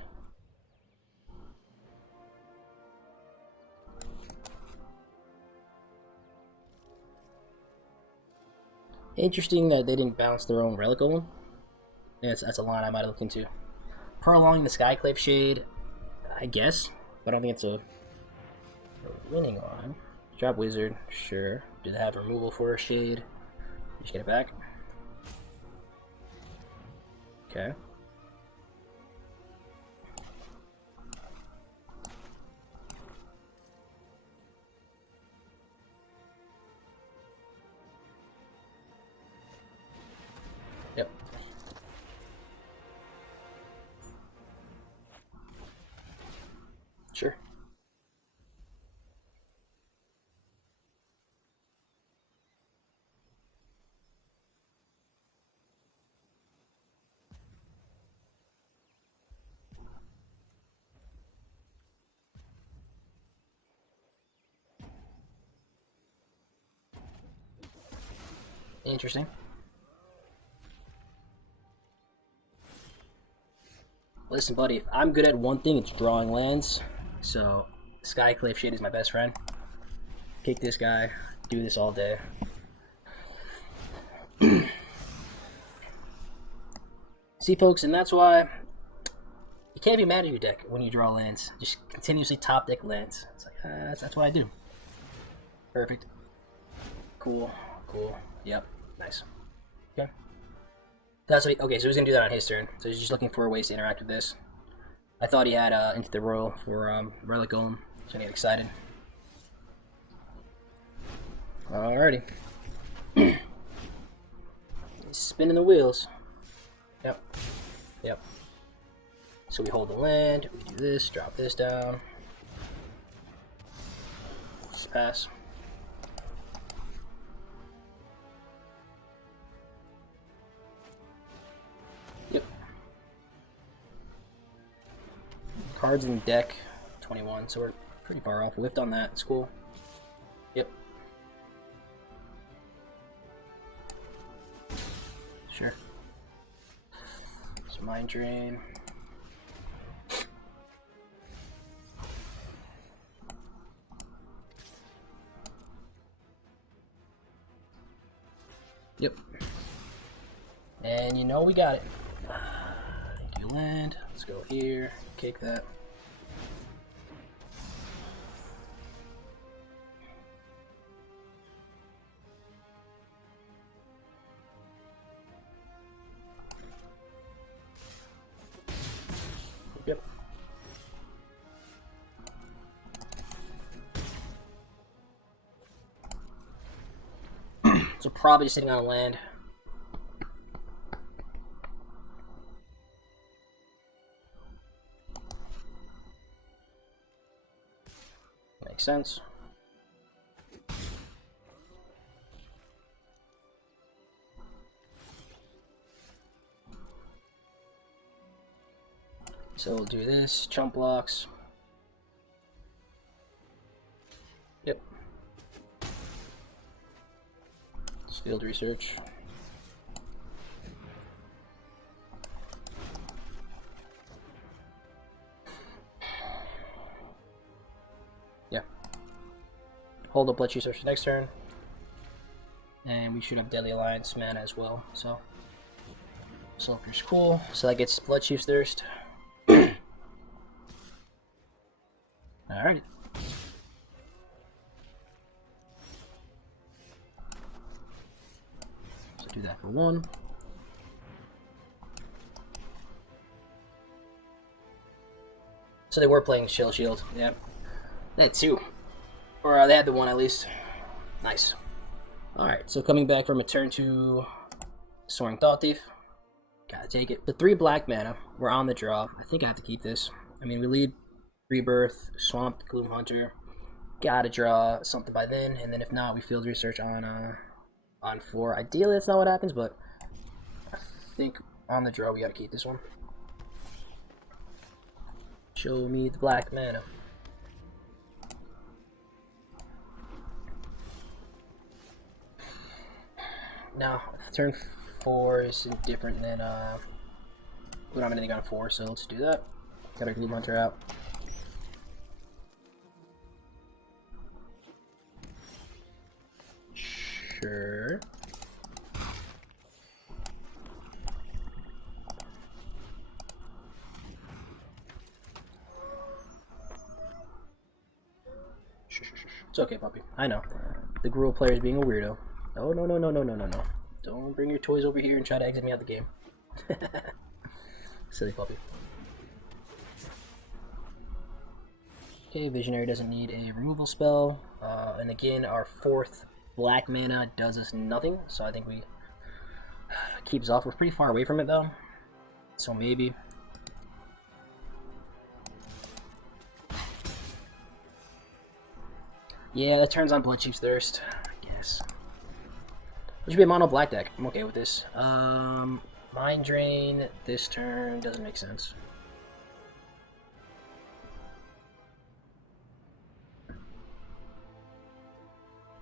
Interesting that they didn't bounce their own Relic Golem. Yeah, that's a line I might have looked into. Prolonging the Skyclave Shade, I guess. But I don't think it's a winning line. Drop Wizard, sure. Do they have removal for a Shade? Just get it back. Okay. Yep. Sure. Interesting. Listen, buddy, if I'm good at one thing, it's drawing lands. So, Skyclave Shade is my best friend. Kick this guy, do this all day. See, folks, and that's why you can't be mad at your deck when you draw lands. Just continuously top deck lands. It's like, that's what I do. Perfect. Cool, cool. Yep, nice. Okay. That's what okay, so he's gonna do that on his turn. So he's just looking for ways to interact with this. I thought he had Into the Royal for Relic Golem, so I get excited. Alrighty. He's spinning the wheels. Yep. Yep. So we hold the land, we do this, drop this down. Just pass. Yep. Cards in the deck, 21, so we're pretty far off. Whiffed on that, it's cool. Yep. Sure. So Mind Drain. Yep. And you know we got it. Thank you, land. Let's Let's go here, kick that. Yep. So probably just sitting on a land. Makes sense. So we'll do this, chump blocks. Yep. It's field research. Yeah. Hold up Blood Research next turn. And we should have Deadly Alliance mana as well, so. Sultan's cool. So that gets Blood Chief's Thirst. Alright. So do that for 1. So they were playing Chill Shield. Yep. They had 2. Or they had the 1 at least. Nice. Alright, so coming back from a turn to Soaring Thought Thief. Gotta take it. The 3 black mana. We're on the draw. I think I have to keep this. I mean, we lead Rebirth, Swamp, Gloom Hunter. Gotta draw something by then, and then if not, we field research on 4. Ideally, that's not what happens, but I think on the draw we gotta keep this one. Show me the black mana. Now, turn 4 is different than we don't have anything on 4, so let's do that. Got our Gloom Hunter out. Sure. It's okay, puppy. I know. The Gruul player is being a weirdo. Oh, no, no, no, no, no, no, no. Don't bring your toys over here and try to exit me out the game. Silly puppy. Okay, Visionary doesn't need a removal spell. And again, our 4th black mana does us nothing, so I think we keeps off. We're pretty far away from it though, so maybe. Yeah, that turns on Blood Chief's Thirst, I guess. It should be a mono black deck. I'm okay with this. Mind Drain this turn doesn't make sense.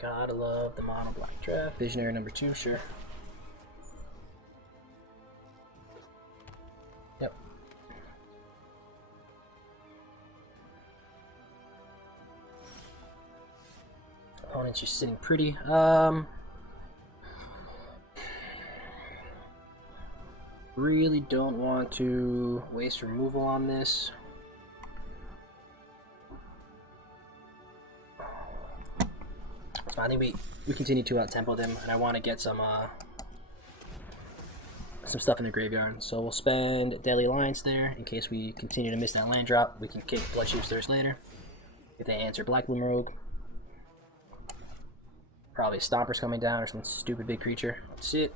Gotta love the mono black draft. Visionary number 2, sure. Yep. Opponent's just sitting pretty. Really don't want to waste removal on this. I think we continue to out-tempo them, and I want to get some stuff in the graveyard. So we'll spend Deadly Alliance there in case we continue to miss that land drop. We can kick Blood Chief's Thirst later if they answer Black Bloom Rogue. Probably a Stomper's coming down or some stupid big creature. That's it.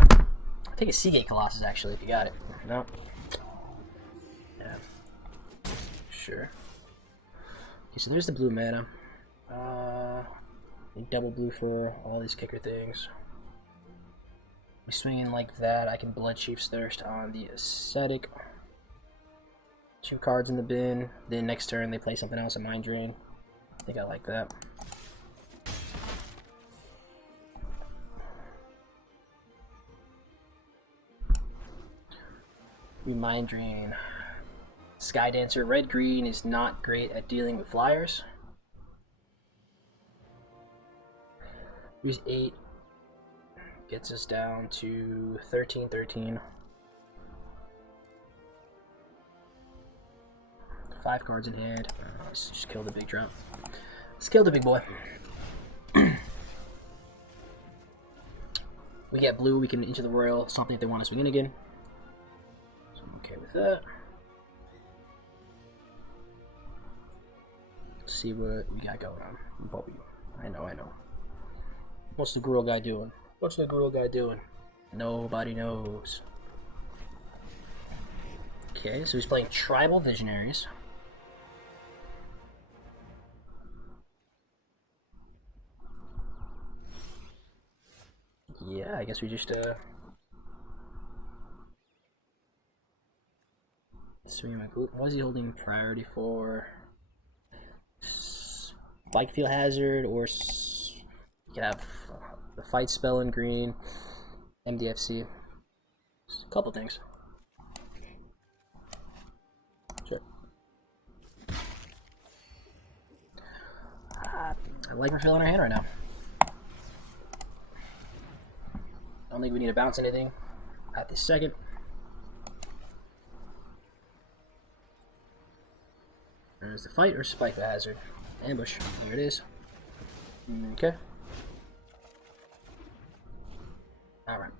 I'll take a Seagate Colossus actually if you got it. No. Yeah. Sure. Okay, so there's the blue mana. Double blue for all these kicker things. We swing in like that. I can Blood Chief's Thirst on the Ascetic. 2 cards in the bin. Then next turn they play something else, a Mind Drain. I think I like that. We Mind Drain. Sky Dancer red-green is not great at dealing with flyers. Here's 8. gets us down to 13-13. 5 cards in hand. Let's just kill the big drop. Let's kill the big boy. We get blue, we can into the royal, something if they want to swing in again. So I'm okay with that. Let's see what we got going on. Bobby. I know. What's the Gruul guy doing? What's the Gruul guy doing? Nobody knows. Okay, so he's playing Tribal Visionaries. Yeah, I guess we just swing my glue. What is he holding priority for? Spike Field Hazard, or you can have the fight spell in green, MDFC. A couple things. Sure. I like refilling our hand right now. I don't think we need to bounce anything at this second. There's the fight or spike the hazard. Ambush. Here it is. Okay. Alright.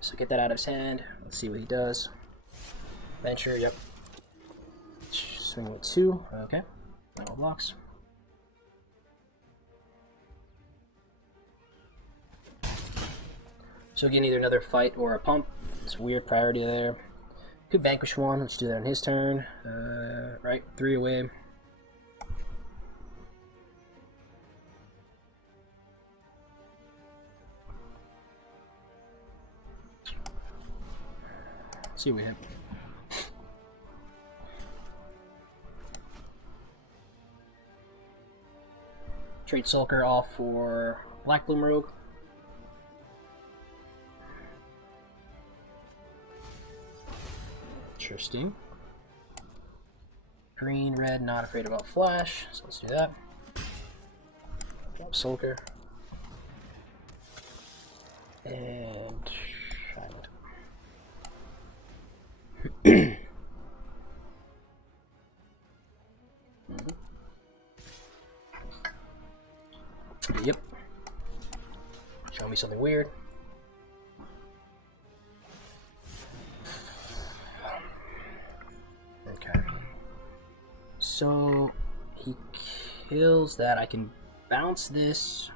So get that out of his hand. Let's see what he does. Venture, yep. Swing with 2. Okay. No blocks. So again, either another fight or a pump. It's weird priority there. Could vanquish one. Let's do that on his turn. Right, 3 away. Let's see what we hit. Trade Sulker off for Black Bloom Rogue. Interesting. Green, red, not afraid about flash, so let's do that. Drop Sulker. And Yep. Show me something weird. Okay. So he kills that. I can bounce this,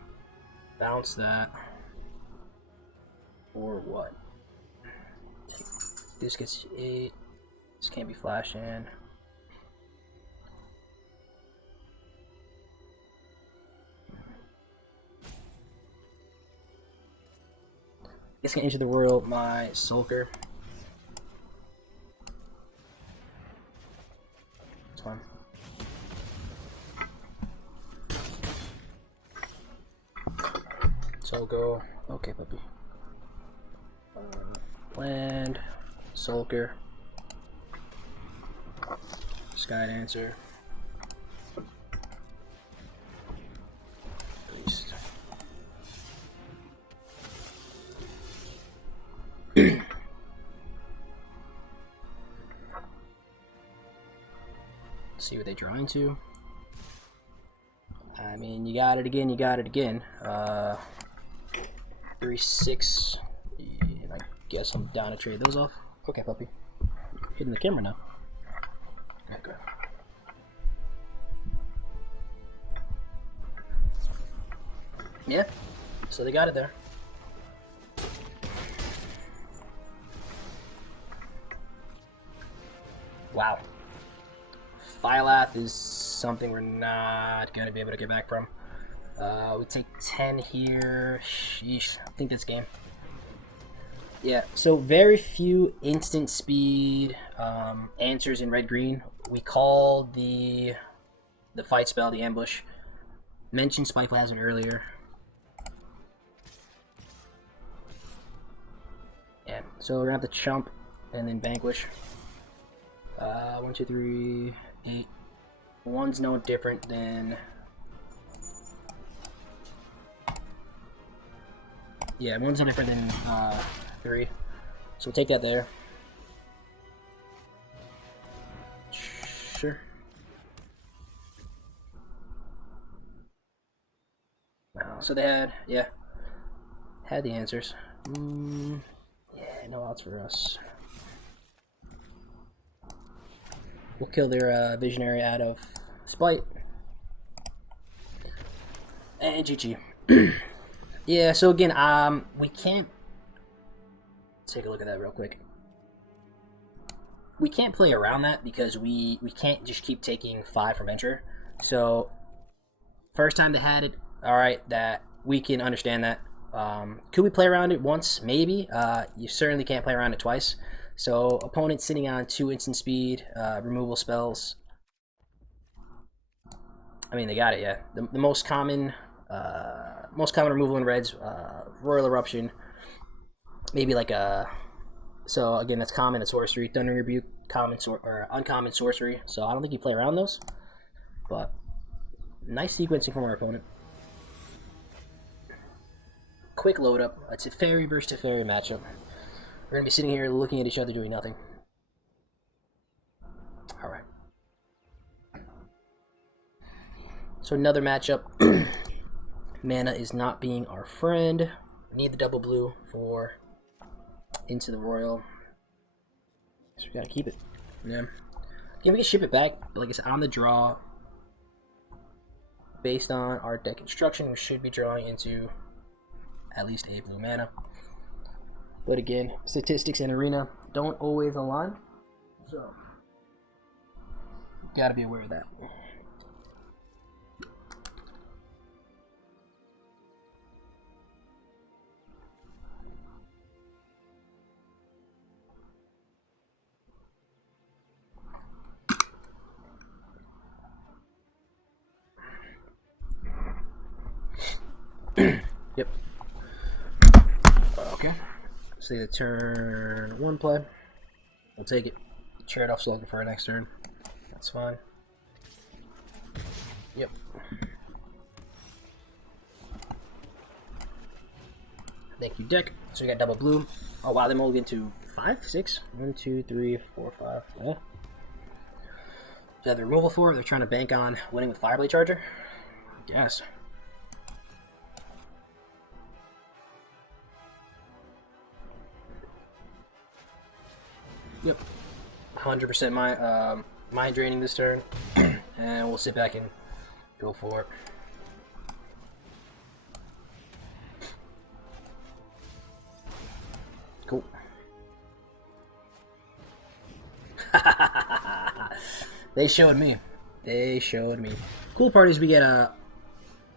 bounce that, or what? This gets 8. This can't be flashing. I guess I can enter the world my Sulker. That's fine. So go. Okay, puppy. Land. Sulker. Sky Dancer. Beast. See what they draw into. I mean, you got it again, you got it again. 3-6. I guess I'm down to trade those off. Okay, puppy. Hitting the camera now. Okay. Yeah, so they got it there. Wow. Phylath is something we're not going to be able to get back from. We take 10 here. Sheesh. I think this game. Yeah, so very few instant speed answers in red-green. We call the fight spell, the ambush. Mentioned Spike Hazard earlier. Yeah, so we're going to have to chump and then vanquish. 1, 2, 3, 8. One's no different than Yeah, one's no different than 3. So we'll take that there. Sure. So they had, yeah, had the answers. Yeah, no outs for us. We'll kill their visionary out of spite. And GG. Yeah, so again, we can't take a look at that real quick. We can't play around that because we can't just keep taking 5 from Venture. So first time they had it, all right, that we can understand that. Could we play around it once? Maybe. You certainly can't play around it twice. So opponent sitting on 2 instant speed, removal spells. I mean, they got it. Yeah, the most common removal in reds, Royal Eruption. Maybe like a. So again, that's common. It's sorcery. Thundering Rebuke, common or uncommon sorcery. So I don't think you play around those. But nice sequencing from our opponent. Quick load up. It's a fairy versus Teferi matchup. We're gonna be sitting here looking at each other doing nothing. All right. So another matchup. Mana is not being our friend. We need the double blue for into the Royal. So we gotta keep it. Yeah. Yeah, we can ship it back. But like I said, on the draw, based on our deck construction, we should be drawing into at least a blue mana. But again, statistics and arena don't always align. So gotta be aware of that. Yep. Okay. See the turn 1 play. We'll take it. Trade off Sultan for our next turn. That's fine. Yep. Thank you, deck. So we got double blue. Oh wow, they mulligan to 5, 6? 1, 2, 3, 4, 5. Yeah. Is that the removal for? They're trying to bank on winning with Fireblade Charger? I guess. Yep. 100% mind draining this turn. And we'll sit back and go for it. Cool. They showed me. They showed me. Cool part is we get 1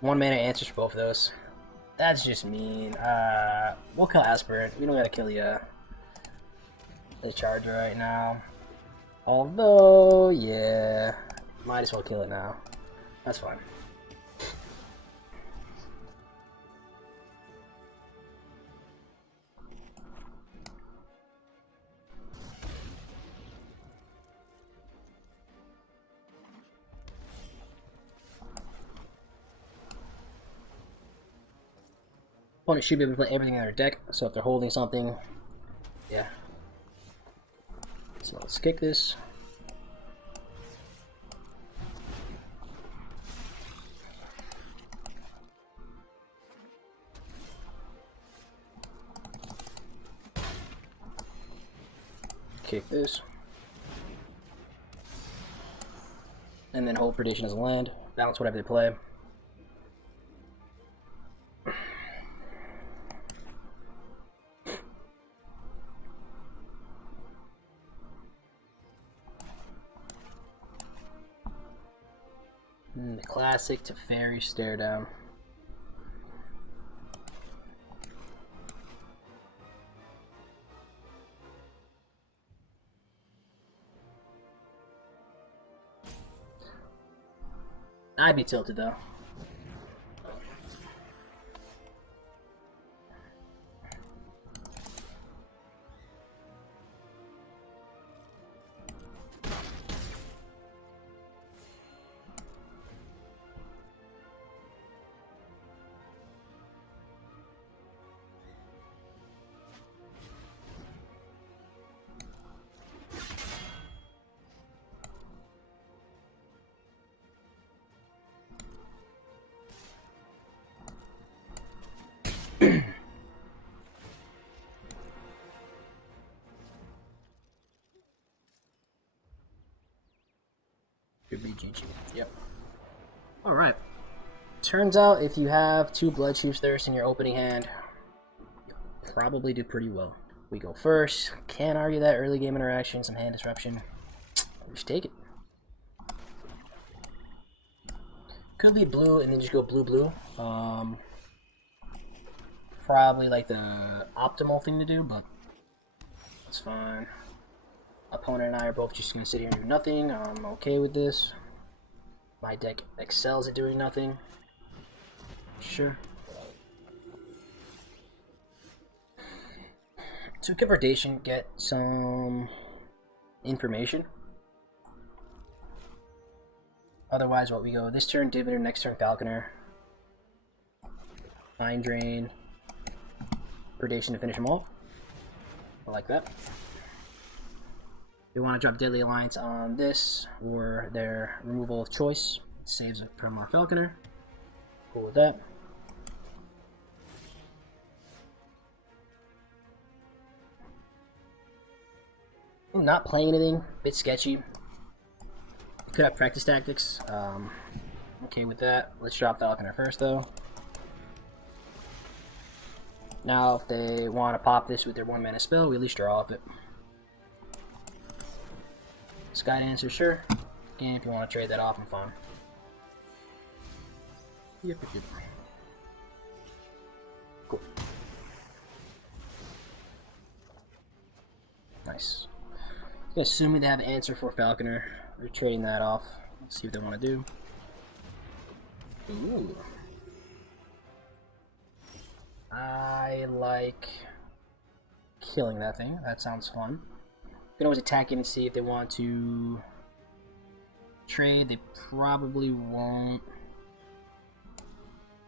mana answers for both of those. That's just mean. We'll kill Aspirant. We don't gotta kill the Charger right now. Although, yeah, might as well kill it now. That's fine. Opponent should be able to play everything in their deck, so if they're holding something, yeah. So let's kick this. Kick this. And then hold Predation as a land. Bounce whatever they play. The classic Teferi stare down. I'd be tilted though. GG. Yep. Alright. Turns out if you have 2 Bloodchief's Thirst in your opening hand, you'll probably do pretty well. We go first. Can't argue that early game interaction, some hand disruption. Just take it. Could be blue and then just go blue. Probably like the optimal thing to do, but that's fine. Opponent and I are both just going to sit here and do nothing. I'm okay with this. My deck excels at doing nothing. Sure. So can Predation get some information? Otherwise, what we go this turn, Diviner, next turn, Falconer. Mind Drain. Predation to finish them all. I like that. We want to drop Deadly Alliance on this, or their removal of choice. Saves it from our Falconer. Cool with that. Not playing anything, bit sketchy. Could have practice tactics. Okay with that. Let's drop Falconer first, though. Now, if they want to pop this with their 1-mana spell, we at least draw off it. Sky Dancer, sure. Again, if you want to trade that off, I'm fine. Yep. Cool. Nice. Assuming they have an answer for Falconer, we're trading that off. Let's see what they want to do. Ooh. I like killing that thing. That sounds fun. You can always attack it and see if they want to trade. They probably won't.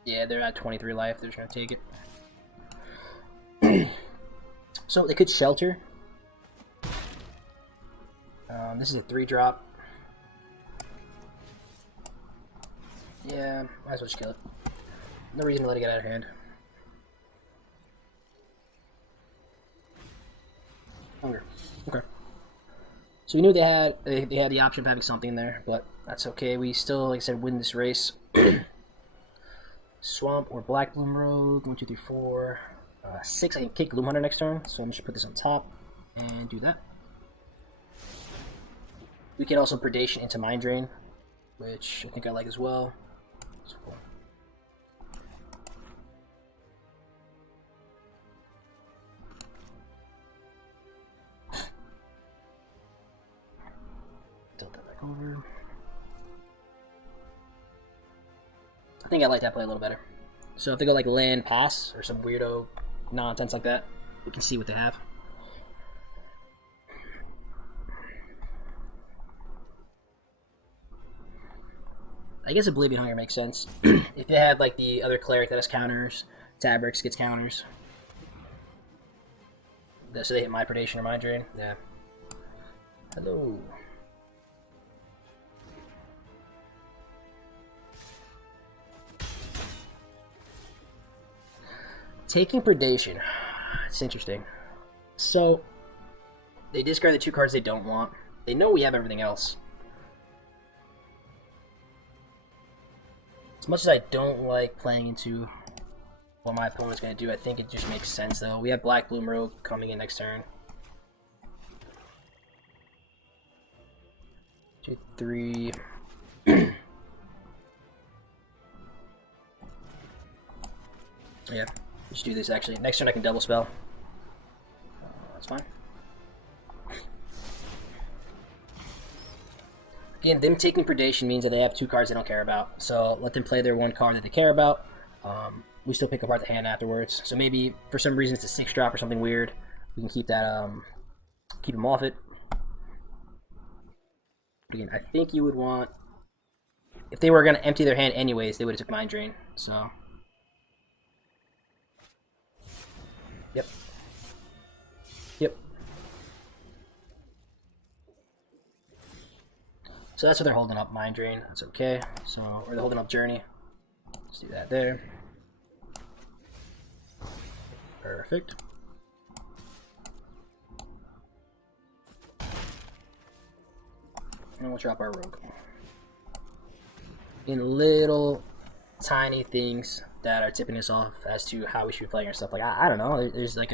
Yeah, they're at 23 life. They're just going to take it. So they could shelter. This is a 3-drop. Yeah, might as well just kill it. No reason to let it get out of hand. Hunger. Okay. So we knew they had the option of having something in there, but that's okay. We still, like I said, win this race. Swamp or Black Bloom Rogue. 1, 2, 3, 4, 6. I can kick Gloom Hunter next turn, so I'm just gonna put this on top and do that. We can also Predation into Mind Drain, which I think I like as well. That's cool. Tilt that back over. I think I like that play a little better. So if they go like land pass or some weirdo nonsense like that, we can see what they have. I guess Oblivion Hunger makes sense. If they had like the other cleric that has counters, Tabrix gets counters. So they hit my Predation or Mind Drain. Yeah. Hello. Taking Predation. It's interesting. So they discard the 2 cards they don't want. They know we have everything else. As much as I don't like playing into what my opponent's going to do, I think it just makes sense, though. We have Black Bloom Rogue coming in next turn. 2, 3. Yeah, let's do this, actually. Next turn I can double spell. That's fine. Again, them taking Predation means that they have 2 cards they don't care about. So let them play their 1 card that they care about. We still pick apart the hand afterwards. So maybe for some reason it's a 6-drop or something weird. We can keep that, keep them off it. Again, I think you would want, if they were going to empty their hand anyways, they would have took Mind Drain. So, yep. Yep. So that's what they're holding up, Mind Drain. That's okay. So, or they're holding up Journey. Let's do that there. Perfect. And we'll drop our Rogue. in little tiny things that are tipping us off as to how we should be playing or stuff. Like I don't know. There's like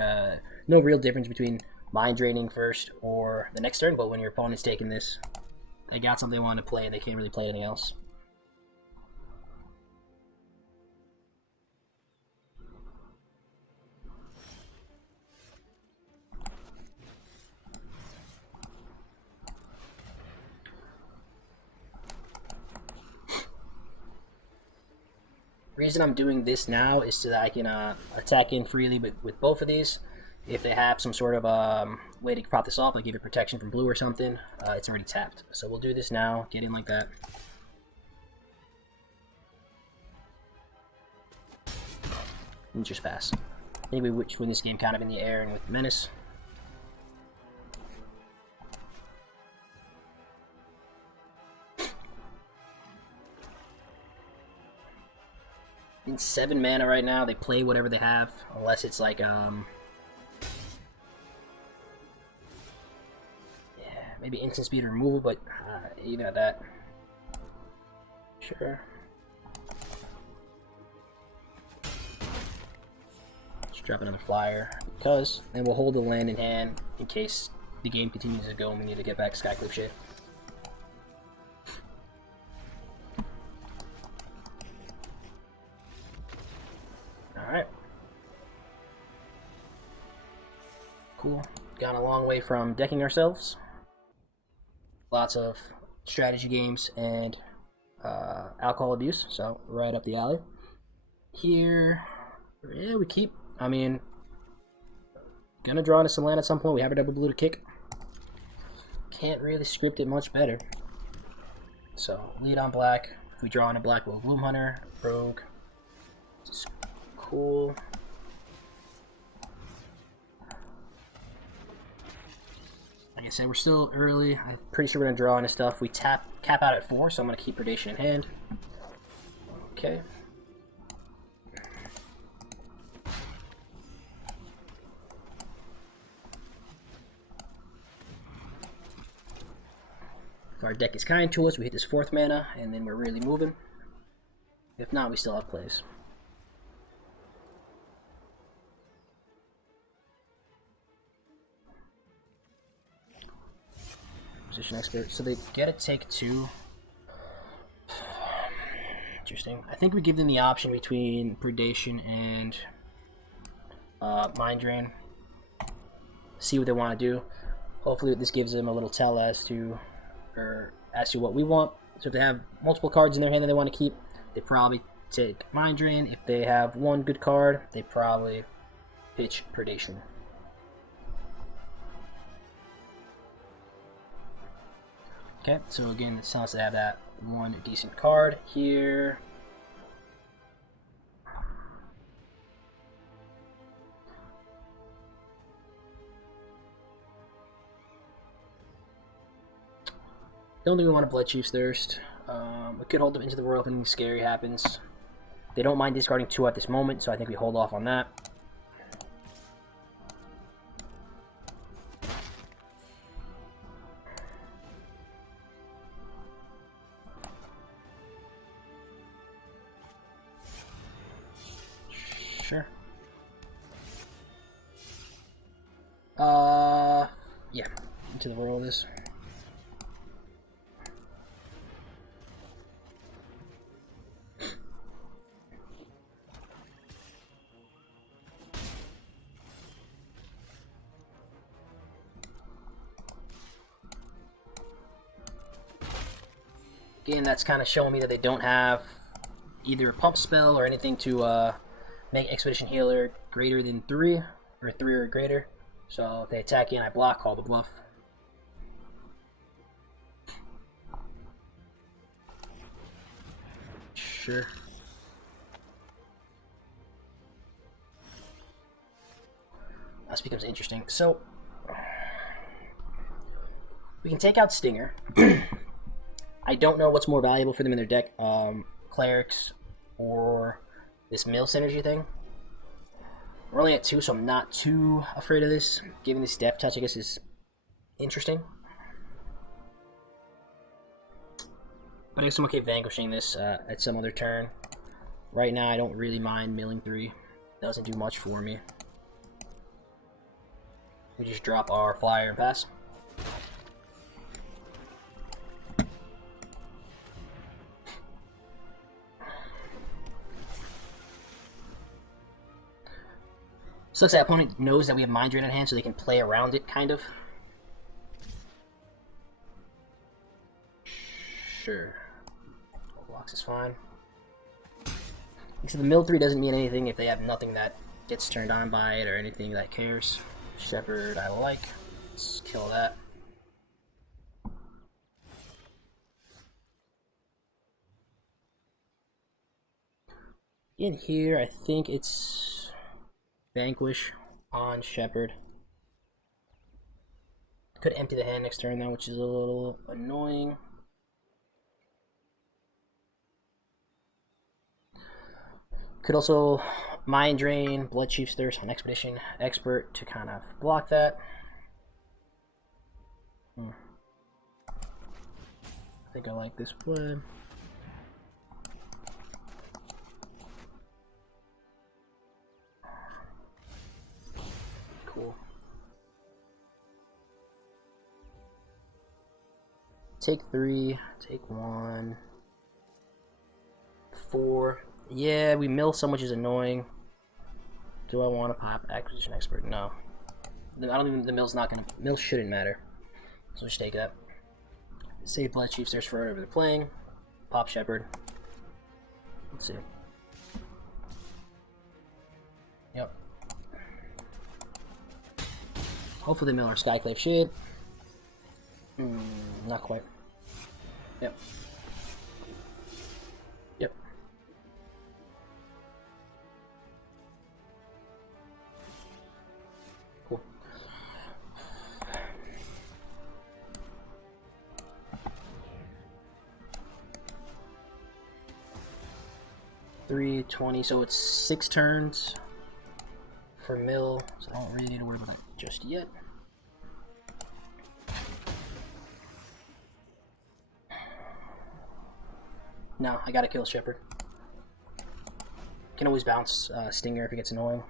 no real difference between mind draining first or the next turn, but when your opponent's taking this, they got something they want to play and they can't really play anything else. Reason I'm doing this now is so that I can attack in freely with both of these. If they have some sort of way to prop this off, like give it protection from blue or something, it's already tapped. So we'll do this now, get in like that. And just pass. I think we win this game kind of in the air and with Menace. In 7 mana right now, they play whatever they have, unless it's like, yeah, maybe instant speed removal, but even at that, sure. Just drop another flyer, because, and we'll hold the land in hand in case the game continues to go and we need to get back Skyclip shit. Alright. Cool. Gone a long way from decking ourselves. Lots of strategy games and alcohol abuse, so right up the alley. Here, yeah, we keep, I mean, gonna draw into some land at some point. We have a double blue to kick. Can't really script it much better. So, lead on black. If we draw on a black, we'll Gloom Hunter, Rogue. Just cool. Like I said, we're still early. I'm pretty sure we're gonna draw into stuff. We cap out at 4, so I'm gonna keep Predation in hand. Okay. If our deck is kind to us, we hit this 4th mana, and then we're really moving. If not, we still have plays. Position expert. So they get a take 2. Interesting. I think we give them the option between Predation and Mind Drain. See what they want to do. Hopefully this gives them a little tell as to what we want. So if they have multiple cards in their hand that they want to keep, they probably take Mind Drain. If they have one good card, they probably pitch Predation. Okay, so again, it sounds to have that one decent card here. Don't think we want to Blood Chief's Thirst. We could hold them into the Royal if anything scary happens. They don't mind discarding 2 at this moment, so I think we hold off on that. Sure. Yeah, into the Royal this. Again, that's kind of showing me that they don't have either a pump spell or anything to make Expedition Healer greater than 3, or 3 or greater. So if they attack in, I block, call the bluff. Sure. This becomes interesting. So we can take out Stinger. I don't know what's more valuable for them in their deck, Clerics or this Mill Synergy thing. We're only at 2, so I'm not too afraid of this. Giving this Depth Touch, I guess, is interesting. But I guess I'm okay vanquishing this at some other turn. Right now, I don't really mind milling 3. Doesn't do much for me. We just drop our flyer and pass. Sucks that opponent knows that we have Mind Drain in hand, so they can play around it, kind of. Sure. Blocks is fine. So the mill 3 doesn't mean anything if they have nothing that gets turned on by it or anything that cares. Shepherd, I like. Let's kill that. In here, I think it's Vanquish on Shepherd. Could empty the hand next turn though, which is a little annoying. Could also Mind Drain, Blood Chief's Thirst on Expedition Expert to kind of block that. I think I like this play. Cool. Take 3, take 1, 4. Yeah, we mill so much is annoying. Do I want to pop Acquisition Expert? No. I don't even. The mill's not gonna. Mill shouldn't matter. So just take that. Save Blood Chief, search for whatever they're playing. Pop Shepherd. Let's see. Yep. Hopefully they mill our Skyclave Shade. Not quite. Yep. Yep. Cool. $320, so it's 6 turns for mill, so I don't really need to worry about that just yet. No, I gotta kill Shepherd. Can always bounce Stinger if it gets annoying.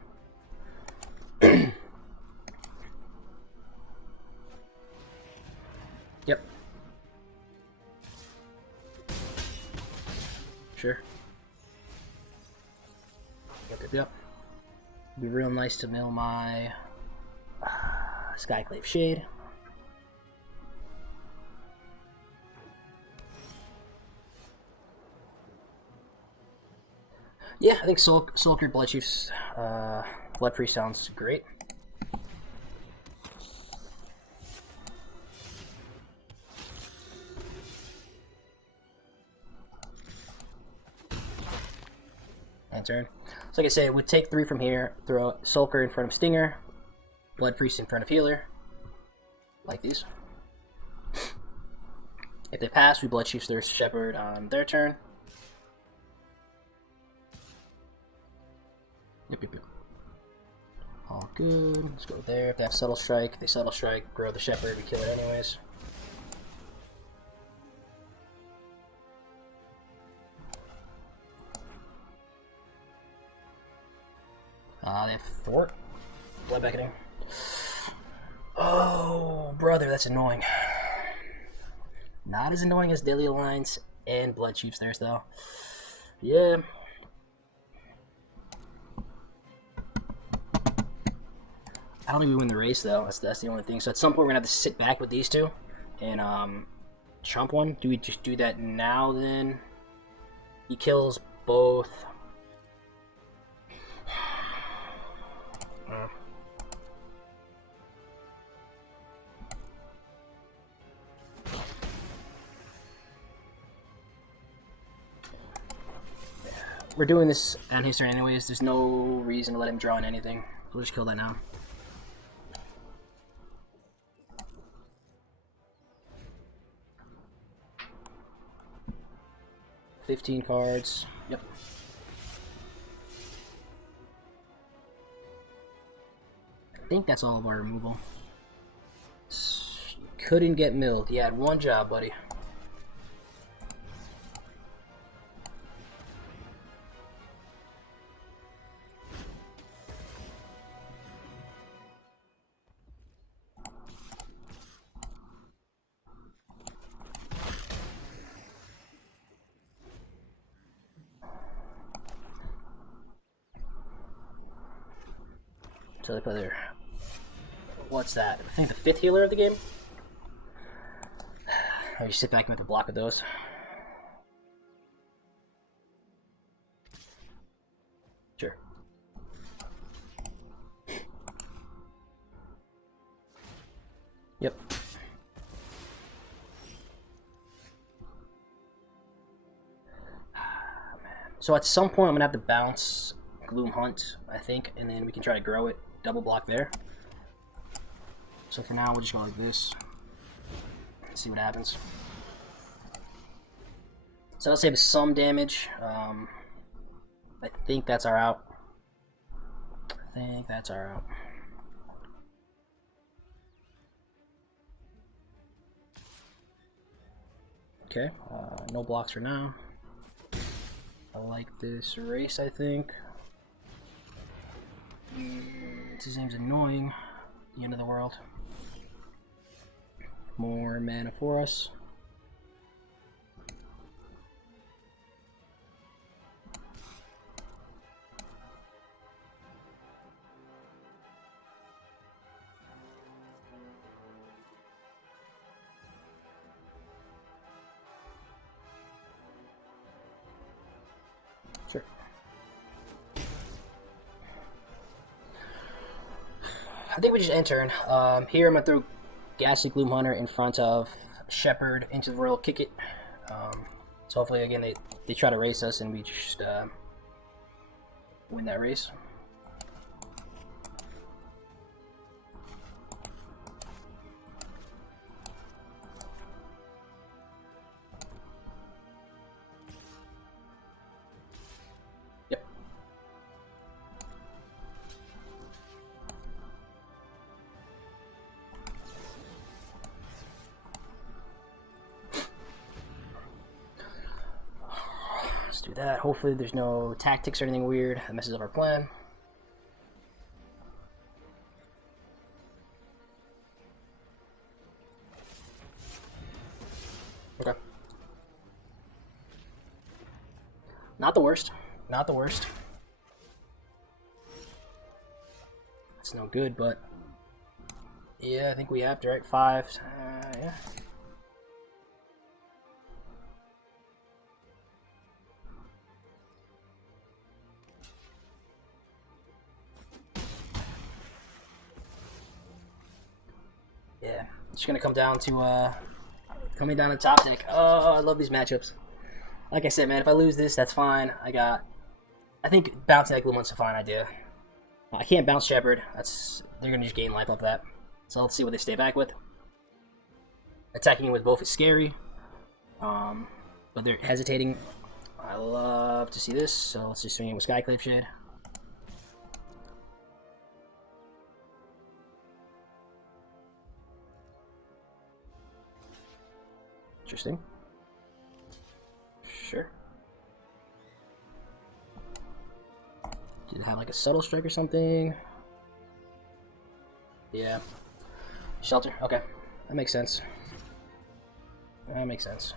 Yep. Sure. Yep. It'd be real nice to mill my Skyclave Shade. Yeah, I think Sulker Blood Chief's Blood Priest sounds great. And turn. So like I say, we take 3 from here, throw Sulker in front of Stinger, Blood Priest in front of Healer, like these. If they pass, we Blood Chief's their Shepherd on their turn. Yep. All good. Let's go there. If they have Subtle Strike, they Subtle Strike, grow the Shepherd, we kill it anyways. They have Thwart. Blood Beckoning. Oh, brother, that's annoying. Not as annoying as Daily Alliance and Blood Chief's Thirst, though. Yeah. I don't think we win the race, though. That's the only thing. So at some point, we're going to have to sit back with these two and chump one. Do we just do that now, then? He kills both. We're doing this on his turn anyways. There's no reason to let him draw in anything. We'll just kill that now. $15 cards. Yep. I think that's all of our removal. Couldn't get milled. You had one job, buddy. So they play their... What's that? I think the 5th healer of the game? Or you sit back and make a block with those. Sure. Yep. So at some point I'm gonna have to bounce Gloom Hunt, I think, and then we can try to grow it. Double block there. So for now we'll just go like this. See what happens. So that'll save us some damage. I think that's our out. Okay, no blocks for now. I like this race, I think. This name's annoying. The end of the world. More mana for us. Sure. I think we just enter. Here I'm gonna throw Ghastly Gloom Hunter in front of Shepherd into the royal, kick it. So hopefully again they try to race us and we just win that race. Yep. Do that. Hopefully there's no tactics or anything weird that messes up our plan. Okay. Not the worst. Not the worst. It's no good, but yeah, I think we have to, right? 5. Yeah. Yeah, it's gonna come down to coming down to top deck. Oh, I love these matchups. Like I said, man, if I lose this, that's fine. I think bouncing that Gloom Hunt's a fine idea. I can't bounce Shepherd. They're gonna just gain life off that. So let's see what they stay back with. Attacking with both is scary, but they're hesitating. I love to see this. So let's just swing in with Skyclave Shade. Interesting. Sure. Did it have like a subtle strike or something? Yeah. Shelter. Okay. That makes sense. That makes sense.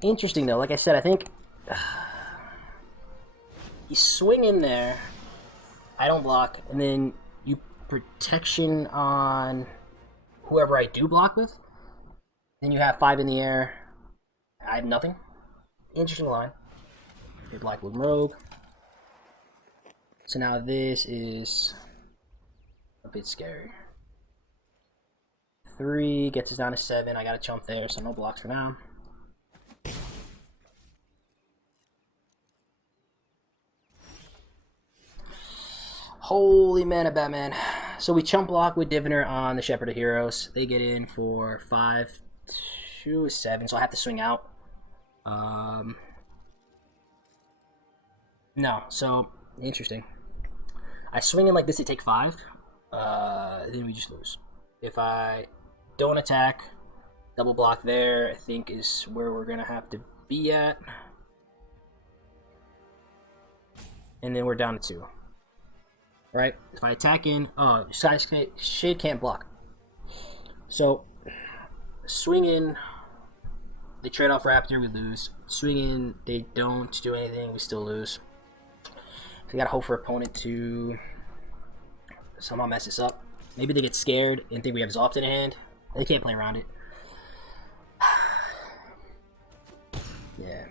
Interesting though. Like I said, I think you swing in there. I don't block, and then you protection on whoever I do block with. Then you have 5 in the air. I have nothing. Interesting line. Your Black Bloom Rogue. So now this is a bit scary. 3 gets us down to 7. I got to chump there, so no blocks for now. Holy mana, Batman. So we chump block with Diviner on the Shepherd of Heroes. They get in for 5 to 7, so I have to swing out. No, so interesting. I swing in like this, they take 5. Then we just lose. If I don't attack, double block there, I think is where we're gonna have to be at. And then we're down to 2. Right? If I attack in, Shade can't block. So swing in They trade off Raptor, we lose. Swinging, they don't do anything, we still lose. So we gotta hope for opponent to somehow mess this up. Maybe they get scared and think we have Zopt in hand. They can't play around it. Yeah.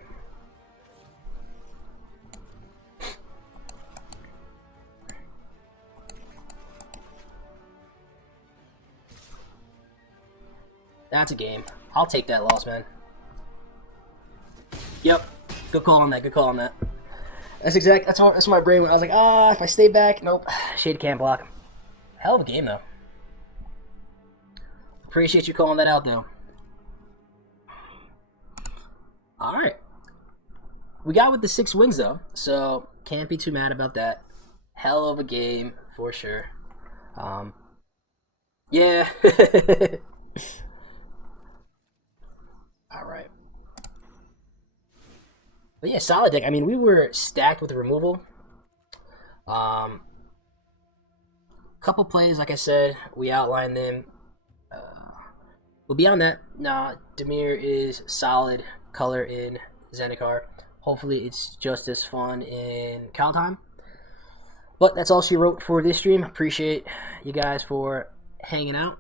That's a game. I'll take that loss, man. Yep. Good call on that. Good call on that. That's what my brain went. I was like, if I stay back, nope. Shade can't block. Hell of a game, though. Appreciate you calling that out, though. Alright. We got with the 6 wins, though, so can't be too mad about that. Hell of a game, for sure. Yeah. Alright. But yeah, solid deck. I mean, we were stacked with the removal. Couple plays, like I said, we outlined them. But beyond that, Dimir is solid color in Zendikar. Hopefully it's just as fun in Kaldheim. But that's all she wrote for this stream. Appreciate you guys for hanging out.